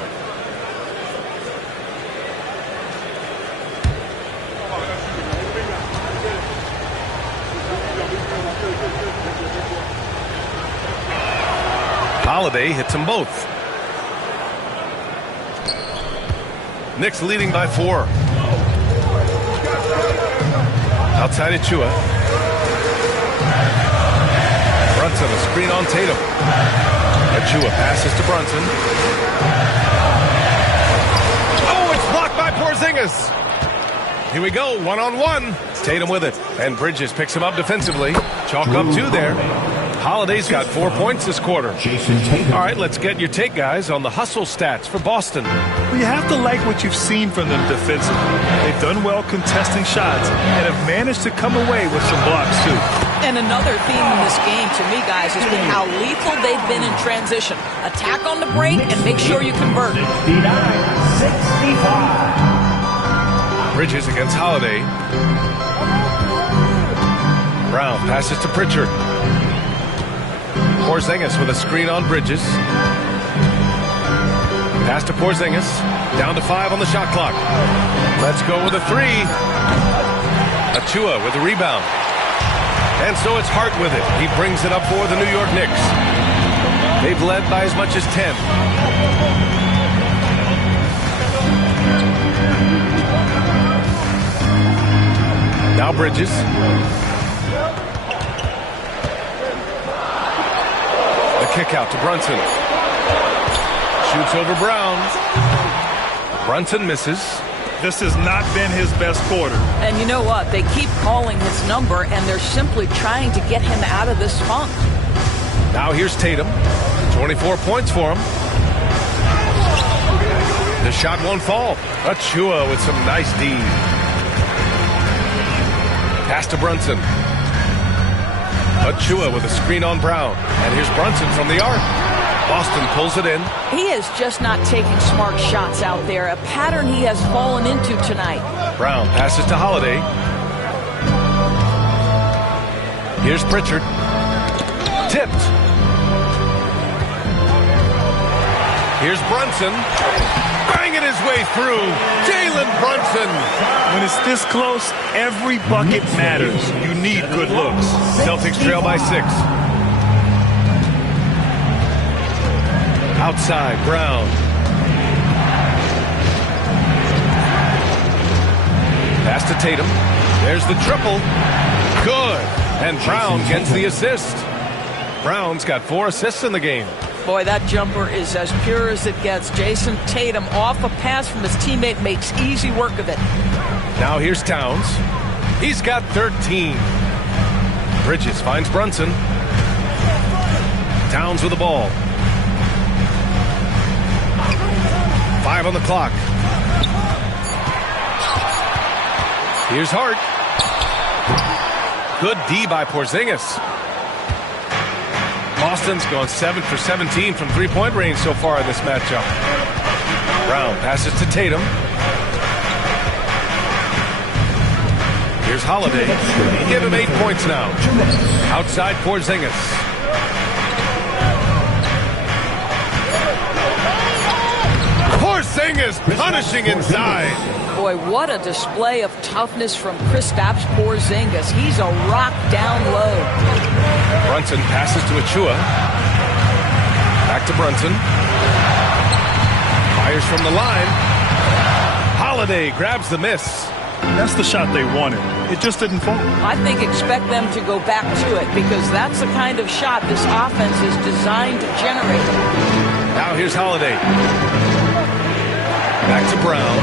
Holiday hits them both. Knicks leading by 4. Outside Achua. Brunson, a screen on Tatum. Achua passes to Brunson. Oh, it's blocked by Porzingis. Here we go, one-on-one. Tatum with it. And Bridges picks him up defensively. Chalk up 2 there. Holiday's got 4 points this quarter. All right, let's get your take, guys, on the hustle stats for Boston. Well, you have to like what you've seen from them defensively. They've done well contesting shots and have managed to come away with some blocks, too. And another theme in this game, to me, guys, has been how lethal they've been in transition. Attack on the break and make sure you convert. 69-65. Bridges against Holiday. Brown passes to Pritchard. Porzingis with a screen on Bridges. Pass to Porzingis. Down to 5 on the shot clock. Let's go with a 3. Achua with the rebound. And so it's Hart with it. He brings it up for the New York Knicks. They've led by as much as 10. Now Bridges. Kick out to Brunson. Shoots over Brown. Brunson misses. This has not been his best quarter. And you know what? They keep calling his number, and they're simply trying to get him out of this funk. Now here's Tatum. 24 points for him. The shot won't fall. Achua with some nice D. Pass to Brunson. Achua with a screen on Brown. And here's Brunson from the arc. Boston pulls it in. He is just not taking smart shots out there, a pattern he has fallen into tonight. Brown passes to Holiday. Here's Pritchard. Tipped. Here's Brunson. Banging his way through. Jalen Brunson. When it's this close, every bucket matters. You need good looks. Celtics trail by 6. Outside, Brown. Pass to Tatum. There's the triple. Good. And Brown gets the assist. Brown's got 4 assists in the game. Boy, that jumper is as pure as it gets. Jason Tatum off a pass from his teammate makes easy work of it. Now here's Towns. He's got 13. Bridges finds Brunson. Towns with the ball. 5 on the clock. Here's Hart. Good D by Porzingis. Boston's gone 7 for 17 from three-point range so far in this matchup. Brown passes to Tatum. Here's Holiday. Give him 8 points now. Outside Porzingis. Porzingis punishing inside. Boy, what a display of toughness from Kristaps Porzingis. He's a rock down low. Brunson passes to Achua. Back to Brunson. Fires from the line. Holiday grabs the miss. That's the shot they wanted. It just didn't fall. I think expect them to go back to it because that's the kind of shot this offense is designed to generate. Now here's Holiday. Back to Brown.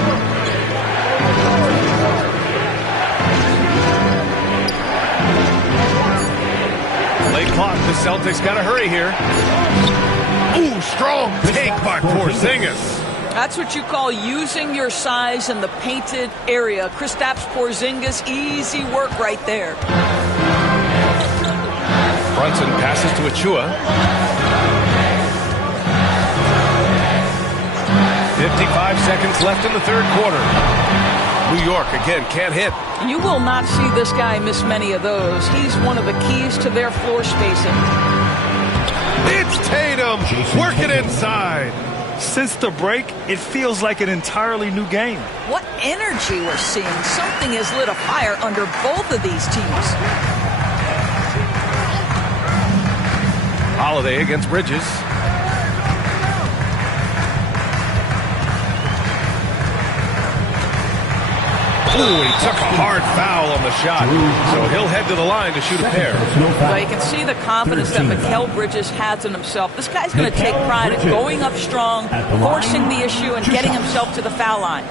Late clock. The Celtics got to hurry here. Ooh, strong take by Porzingis. That's what you call using your size in the painted area. Kristaps Porzingis, easy work right there. Brunson passes to Achua. 55 seconds left in the third quarter. New York, again, can't hit. You will not see this guy miss many of those. He's one of the keys to their floor spacing. It's Tatum working inside. Since the break, it feels like an entirely new game. What energy we're seeing. Something has lit a fire under both of these teams. Holiday against Bridges. Ooh, he took a hard foul on the shot. So he'll head to the line to shoot a pair. So you can see the confidence that Mikal Bridges has in himself. This guy's going to take pride in going up strong, forcing the issue, and getting himself to the foul line.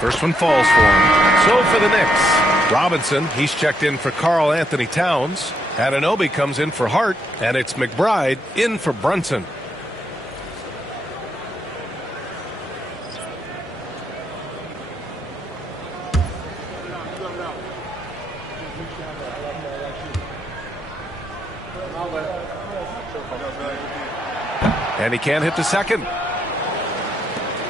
First one falls for him. So for the Knicks, Robinson, he's checked in for Karl Anthony Towns. Anunoby comes in for Hart, and it's McBride in for Brunson. And he can't hit the second.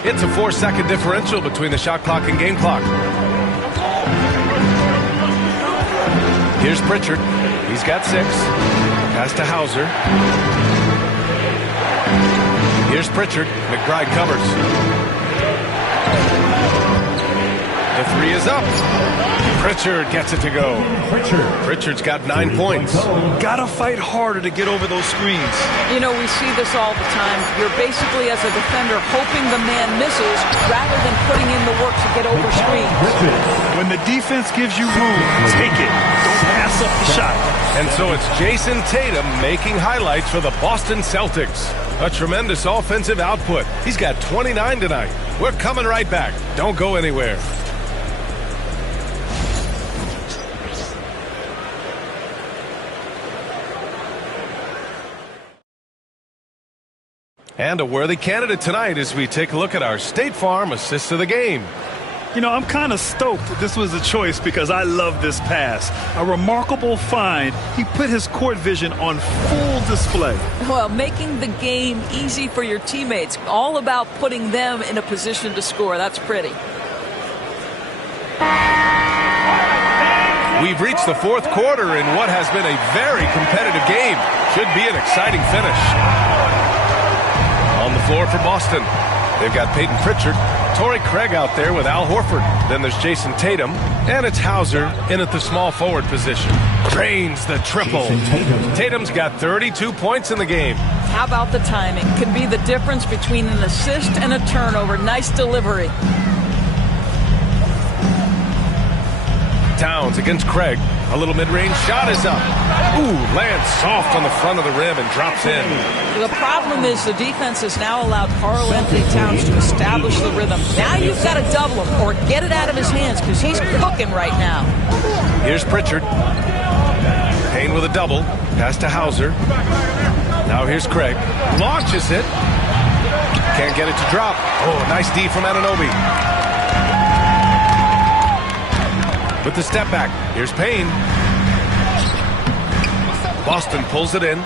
It's a 4-second differential between the shot clock and game clock. Here's Pritchard. He's got 6. Pass to Hauser. Here's Pritchard. McBride covers. The 3 is up. Pritchard gets it to go. Pritchard's got 9 points. Gotta fight harder to get over those screens. You know, we see this all the time. You're basically, as a defender, hoping the man misses rather than putting in the work to get over screens. When the defense gives you room, take it. Don't pass up the shot. And so it's Jason Tatum making highlights for the Boston Celtics. A tremendous offensive output. He's got 29 tonight. We're coming right back. Don't go anywhere. And a worthy candidate tonight as we take a look at our State Farm assist of the game. You know, I'm kind of stoked this was a choice because I love this pass. A remarkable find. He put his court vision on full display. Well, making the game easy for your teammates. All about putting them in a position to score. That's pretty. We've reached the fourth quarter in what has been a very competitive game. Should be an exciting finish. On the floor for Boston, they've got Peyton Pritchard, Torrey Craig out there with Al Horford. Then there's Jason Tatum, and it's Hauser in at the small forward position. Drains the triple. Tatum's got 32 points in the game. How about the timing? Could be the difference between an assist and a turnover. Nice delivery. Towns against Craig. A little mid-range shot is up. Ooh, lands soft on the front of the rim and drops in. The problem is the defense has now allowed Karl Anthony Towns to establish the rhythm. Now you've got to double him or get it out of his hands because he's cooking right now. Here's Pritchard. Payne with a double. Pass to Hauser. Now here's Craig. Launches it. Can't get it to drop. Oh, nice D from Anunoby. With the step back, here's Payne. Boston pulls it in.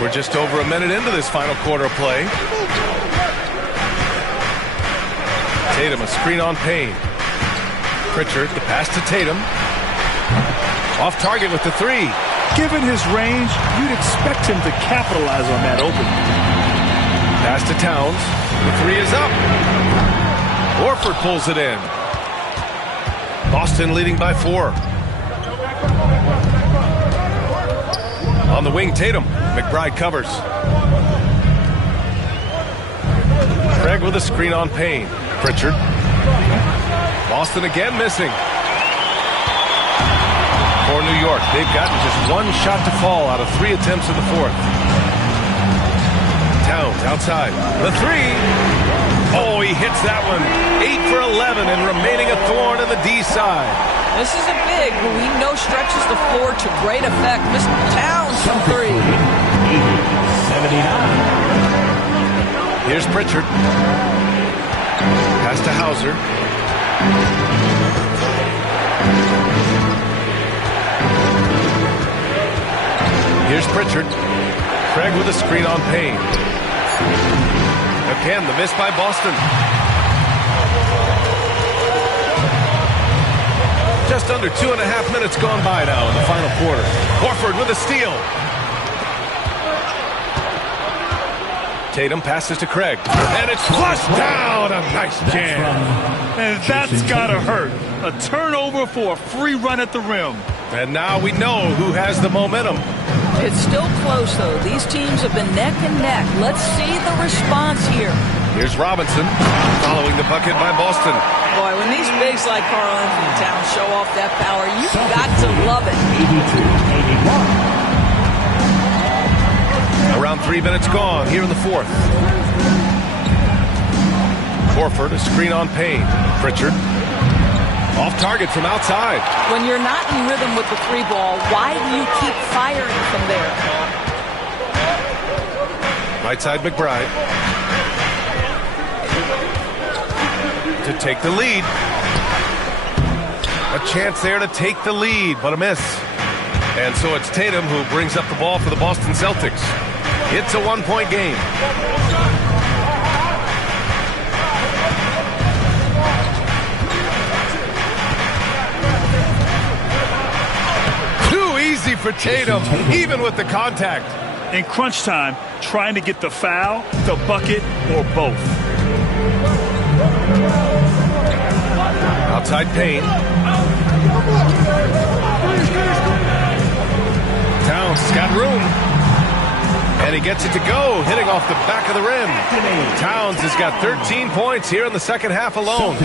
We're just over a minute into this final quarter of play. Tatum, a screen on Payne. Pritchard, the pass to Tatum. Off target with the three. Given his range, you'd expect him to capitalize on that opening. Pass to Towns. The three is up. Horford pulls it in. Boston leading by 4. On the wing, Tatum. McBride covers. Craig with a screen on Payne. Pritchard. Boston again missing. For New York, they've gotten just 1 shot to fall out of 3 attempts in the 4th. Towns outside. The three. Oh, he hits that one. 8 for 11 and remaining a thorn in the D side. This is a big who we know stretches the floor to great effect. Mr. Towns from 3. 79. Here's Pritchard. Pass to Hauser. Here's Pritchard. Craig with a screen on Payne. Again, the miss by Boston. Just under 2.5 minutes gone by now in the final quarter. Horford with a steal. Tatum passes to Craig. And it's flushed down. A nice jam. And that's gotta hurt. A turnover for a free run at the rim. And now we know who has the momentum. It's still close, though. These teams have been neck and neck. Let's see the response here. Here's Robinson following the bucket by Boston. Boy, when these bigs like Karl Anthony Towns show off that power, you've got to love it. 82-81. Around 3 minutes gone here in the 4th. Horford, a screen on Payne. Pritchard. Off target from outside. When you're not in rhythm with the 3 ball, why do you keep firing from there? Right side McBride. To take the lead. A chance there to take the lead, but a miss. And so it's Tatum who brings up the ball for the Boston Celtics. It's a 1-point game. For Tatum, even with the contact. In crunch time, trying to get the foul, the bucket, or both. Outside Payne. Towns has got room. And he gets it to go, hitting off the back of the rim. Towns has got 13 points here in the second half alone.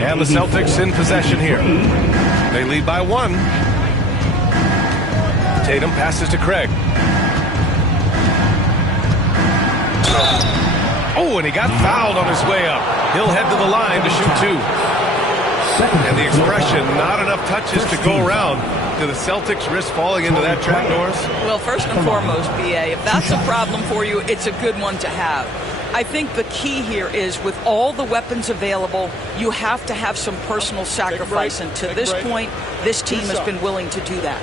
And the Celtics in possession here. They lead by 1. Tatum passes to Craig. Oh, and he got fouled on his way up. He'll head to the line to shoot 2. And the expression, not enough touches to go around. Do the Celtics risk falling into that trap, Norris? Well, first and foremost, BA, if that's a problem for you, it's a good one to have. I think the key here is with all the weapons available, you have to have some personal sacrifice. And to this point, this team has been willing to do that.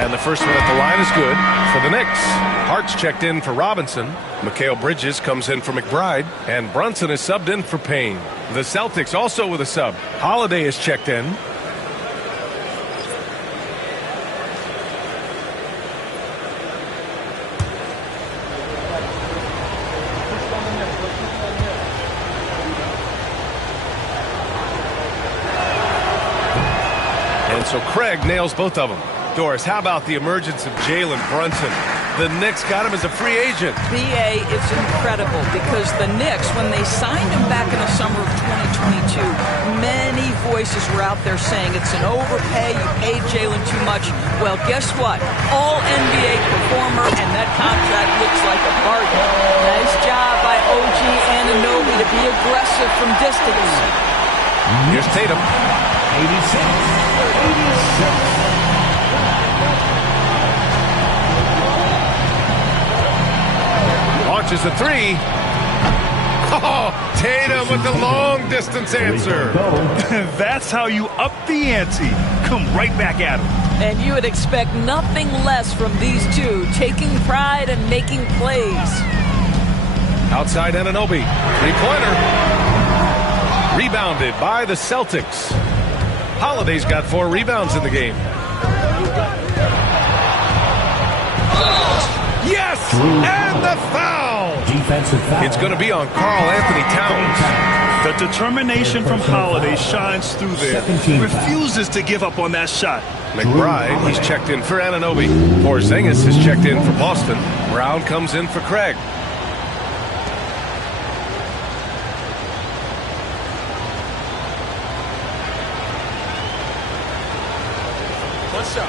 And the first one at the line is good for the Knicks. Hart's checked in for Robinson. Mikal Bridges comes in for McBride. And Brunson is subbed in for Payne. The Celtics also with a sub. Holiday is checked in. And so Craig nails both of them. Doris, how about the emergence of Jalen Brunson? The Knicks got him as a free agent. BA is incredible because the Knicks, when they signed him back in the summer of 2022, many voices were out there saying it's an overpay, you paid Jalen too much. Well, guess what? All NBA performer, and that contract looks like a bargain. Nice job by OG Anunoby to be aggressive from distance. Here's Tatum. 86. Launches a 3. Oh, Tatum with the long distance answer. That's how you up the ante. Come right back at him. And you would expect nothing less from these two, taking pride and making plays. Outside Anunoby. Three-pointer. Rebounded by the Celtics. Holiday's got 4 rebounds in the game. Yes! And the foul! Defensive foul. It's going to be on Karl Anthony Towns. The determination from Holiday shines through there. Refuses to give up on that shot. McBride, he's checked in for Anunoby. Porzingis is checked in for Boston. Brown comes in for Craig. What's up?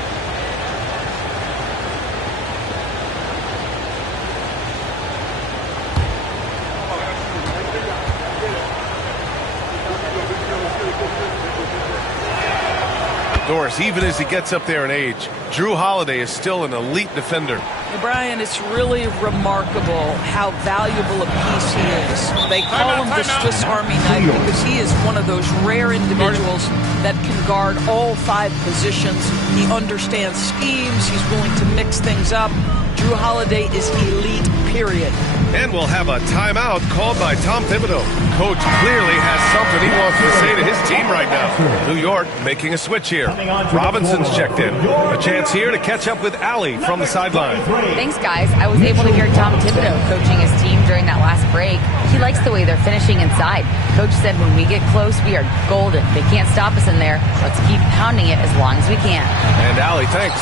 Doris, even as he gets up there in age, Drew Holiday is still an elite defender. Brian, it's really remarkable how valuable a piece he is. They call him the Swiss Army knife because he is one of those rare individuals that can guard all 5 positions. He understands schemes. He's willing to mix things up. Drew Holiday is elite, period. And we'll have a timeout called by Tom Thibodeau. Coach clearly has something he wants to say to his team right now. New York making a switch here. Robinson's checked in. A chance here to catch up with Allie from the sideline. Thanks, guys. I was able to hear Tom Thibodeau coaching his team during that last break. He likes the way they're finishing inside. Coach said when we get close, we are golden. They can't stop us in there. Let's keep pounding it as long as we can. And Allie, thanks.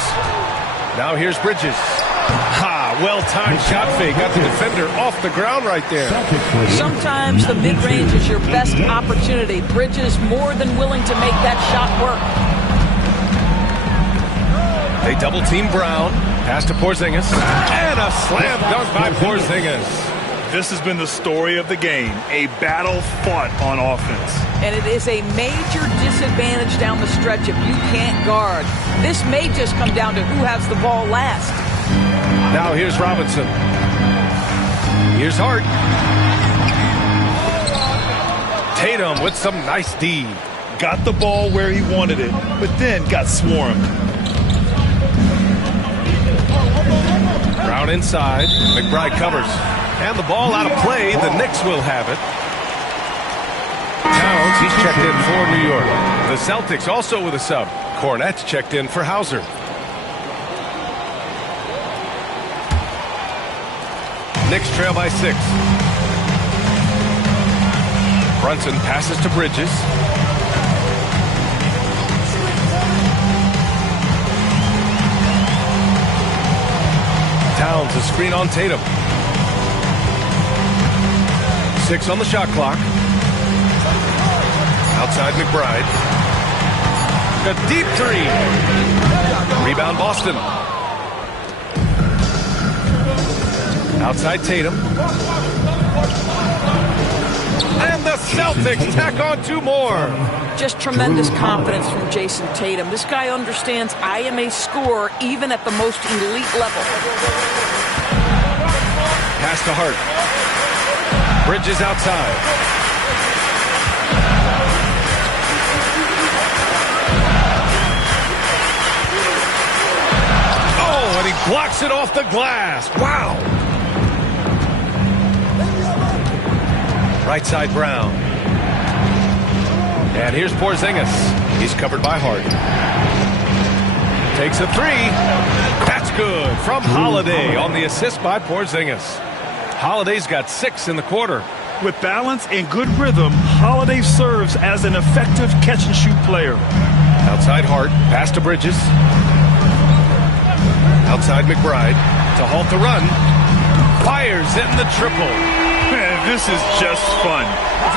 Now here's Bridges. Ha! Well-timed shot fake. Got the defender off the ground right there. Sometimes the mid-range is your best opportunity. Bridges more than willing to make that shot work. They double-team Brown. Pass to Porzingis. And a slam dunk by Porzingis. This has been the story of the game. A battle fought on offense. And it is a major disadvantage down the stretch if you can't guard. This may just come down to who has the ball last. Now here's Robinson. Here's Hart. Tatum with some nice D. Got the ball where he wanted it, but then got swarmed. Brown inside. McBride covers. And the ball out of play. The Knicks will have it. Towns, he's checked in for New York. The Celtics also with a sub. Cornette's checked in for Hauser. Knicks trail by 6. Brunson passes to Bridges. Towns a screen on Tatum. 6 on the shot clock. Outside McBride. A deep 3. Rebound Boston. Outside Tatum. And the Celtics tack on 2 more. Just tremendous confidence from Jason Tatum. This guy understands I am a scorer even at the most elite level. Pass to Hart. Bridges outside. Oh, and he blocks it off the glass. Wow. Right side Brown. And here's Porzingis. He's covered by Hart. Takes a 3. That's good from Holiday on the assist by Porzingis. Holiday's got 6 in the quarter. With balance and good rhythm, Holiday serves as an effective catch-and-shoot player. Outside Hart. Pass to Bridges. Outside McBride. To halt the run. Fires in the triple. Man, this is just fun.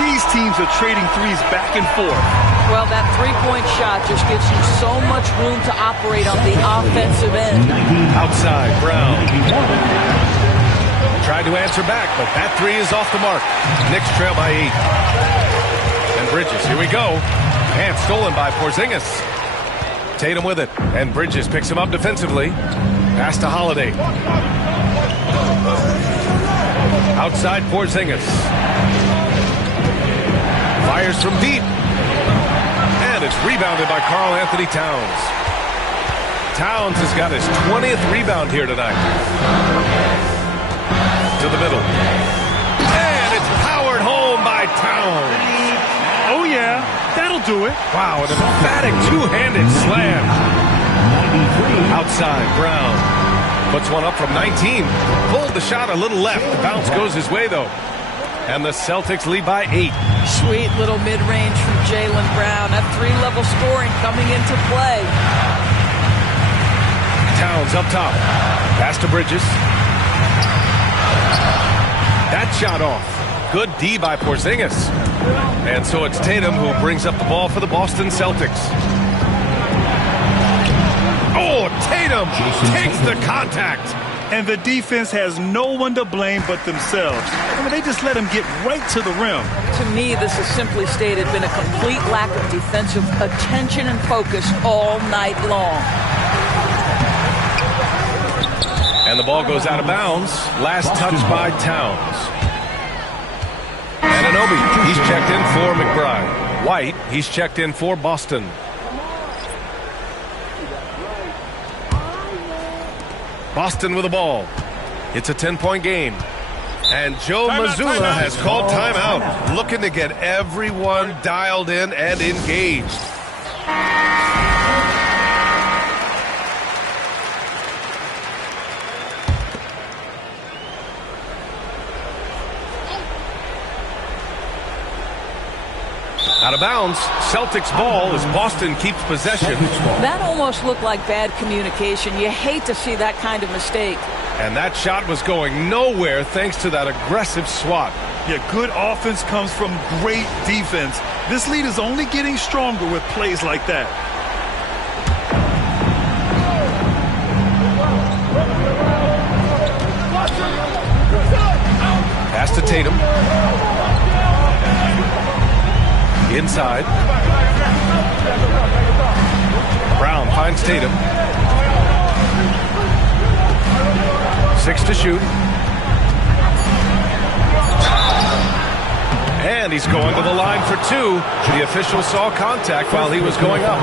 These teams are trading threes back and forth. Well, that three-point shot just gives you so much room to operate on the offensive end. Outside, Brown. Tried to answer back, but that 3 is off the mark. Knicks trail by 8. And Bridges, here we go. And stolen by Porzingis. Tatum with it. And Bridges picks him up defensively. Pass to Holiday. Outside Porzingis. Fires from deep. And it's rebounded by Karl Anthony Towns. Towns has got his 20th rebound here tonight. To the middle. And it's powered home by Towns. Oh, yeah, that'll do it. Wow, an emphatic two-handed slam. Outside, Brown puts one up from 19. Pulled the shot a little left. The bounce goes his way, though. And the Celtics lead by 8. Sweet little mid-range from Jaylen Brown. That three-level scoring coming into play. Towns up top. Pass to Bridges. That shot off. Good D by Porzingis. And so it's Tatum who brings up the ball for the Boston Celtics. Oh, Tatum takes the contact. And the defense has no one to blame but themselves. I mean, they just let him get right to the rim. To me, this has simply stated been a complete lack of defensive attention and focus all night long. And the ball goes out of bounds. Last touch by Towns. Anunoby, he's checked in for McBride. White, he's checked in for Boston. Boston with the ball. It's a 10-point game. And Joe Mazzulla has called timeout, looking to get everyone dialed in and engaged. Out of bounds, Celtics ball as Boston keeps possession. That almost looked like bad communication. You hate to see that kind of mistake. And that shot was going nowhere thanks to that aggressive swat. Yeah, good offense comes from great defense. This lead is only getting stronger with plays like that. Pass to Tatum. Inside. Brown finds Tatum. 6 to shoot. And he's going to the line for 2. The official saw contact while he was going up.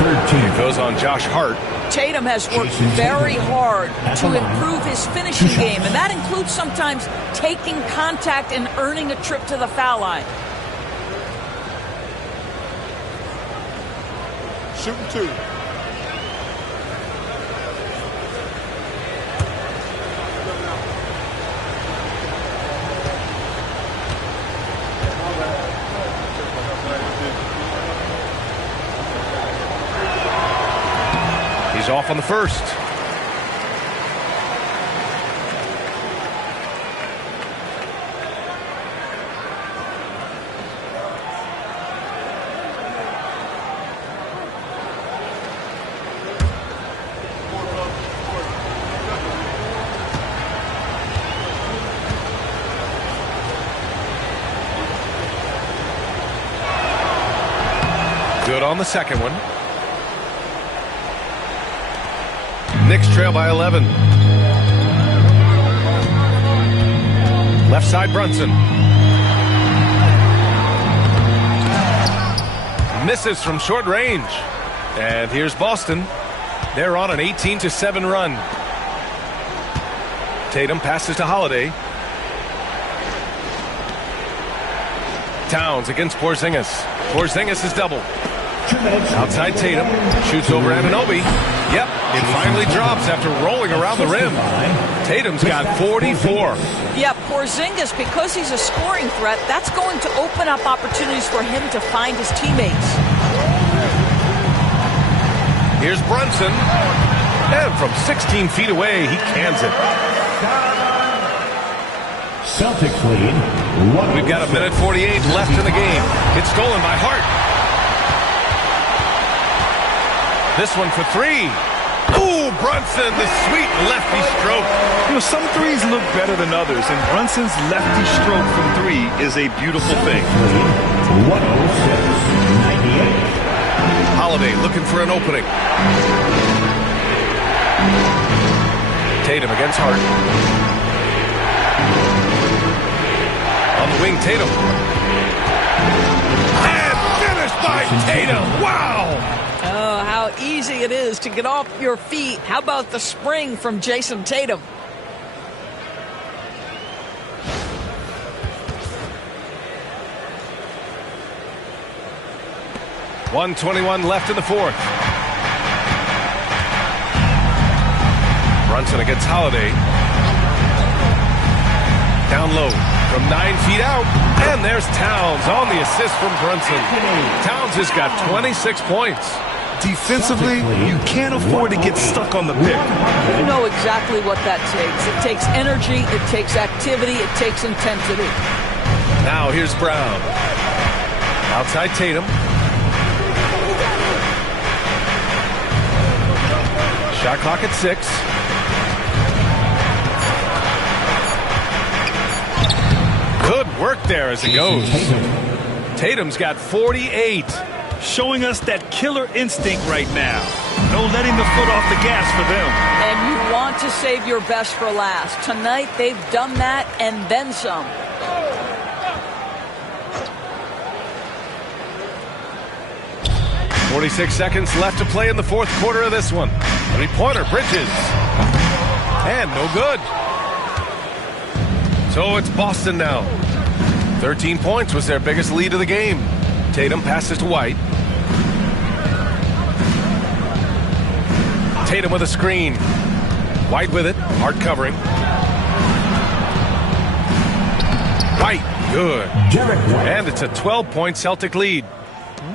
It goes on Josh Hart. Tatum has worked very hard to improve his finishing game, and that includes sometimes taking contact and earning a trip to the foul line. Shooting 2. He's off on the first. Good on the second one. Knicks trail by 11. Left side, Brunson. Misses from short range. And here's Boston. They're on an 18-7 run. Tatum passes to Holiday. Towns against Porzingis. Porzingis is double. Outside Tatum. Shoots over Anunoby. Yep, it finally drops after rolling around the rim. Tatum's got 44. Yeah, Porzingis, because he's a scoring threat, that's going to open up opportunities for him to find his teammates. Here's Brunson. And from 16 feet away, he cans it. Celtics lead. We've got a minute 48 left in the game. It's stolen by Hart. This one for 3. Ooh, Brunson, the sweet lefty stroke. You know, some threes look better than others, and Brunson's lefty stroke from 3 is a beautiful thing. 106-98. Holiday looking for an opening. Tatum against Hart. On the wing, Tatum. And finished by Tatum. Wow! Oh, how how easy it is to get off your feet. How about the spring from Jason Tatum? .121 left in the fourth. Brunson against Holiday. Down low from 9 feet out. And there's Towns on the assist from Brunson. Towns has got 26 points. Defensively, you can't afford to get stuck on the pick. You know exactly what that takes. It takes energy, it takes activity, it takes intensity. Now here's Brown. Outside Tatum. Shot clock at 6. Good work there as it goes. Tatum's got 48. Showing us that killer instinct right now. No letting the foot off the gas for them. And you want to save your best for last. Tonight they've done that and then some. .46 seconds left to play in the fourth quarter of this one. Three-pointer, Bridges. And no good. So it's Boston now. 13 points was their biggest lead of the game. Tatum passes to White. Tatum with a screen. White with it. Hard covering. White. Good. And it's a 12-point Celtic lead.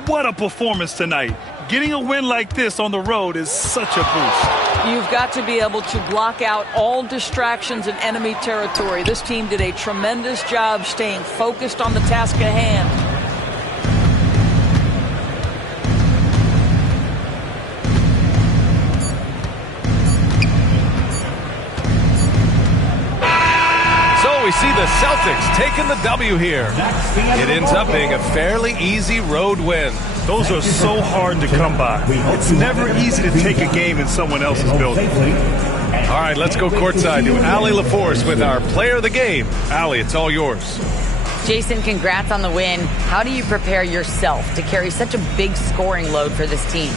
What a performance tonight. Getting a win like this on the road is such a boost. You've got to be able to block out all distractions in enemy territory. This team did a tremendous job staying focused on the task at hand. We see the Celtics taking the W here. It ends up being a fairly easy road win. Those are so hard to come by. It's never easy to take a game in someone else's building. All right, let's go courtside to Allie LaForce with our player of the game. Allie, it's all yours. Jason, congrats on the win. How do you prepare yourself to carry such a big scoring load for this team?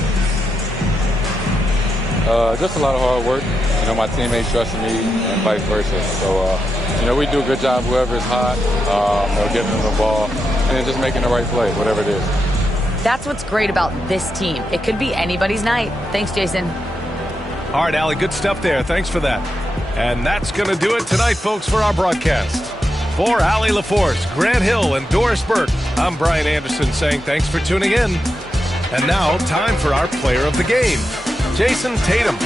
Just a lot of hard work. You know, my teammates trusting me and vice versa. So, you know, we do a good job, whoever is hot, giving them the ball, and then just making the right play, whatever it is. That's what's great about this team. It could be anybody's night. Thanks, Jason. All right, Allie, good stuff there. Thanks for that. And that's going to do it tonight, folks, for our broadcast. For Allie LaForce, Grant Hill, and Doris Burke, I'm Brian Anderson saying thanks for tuning in. And now, time for our player of the game, Jason Tatum.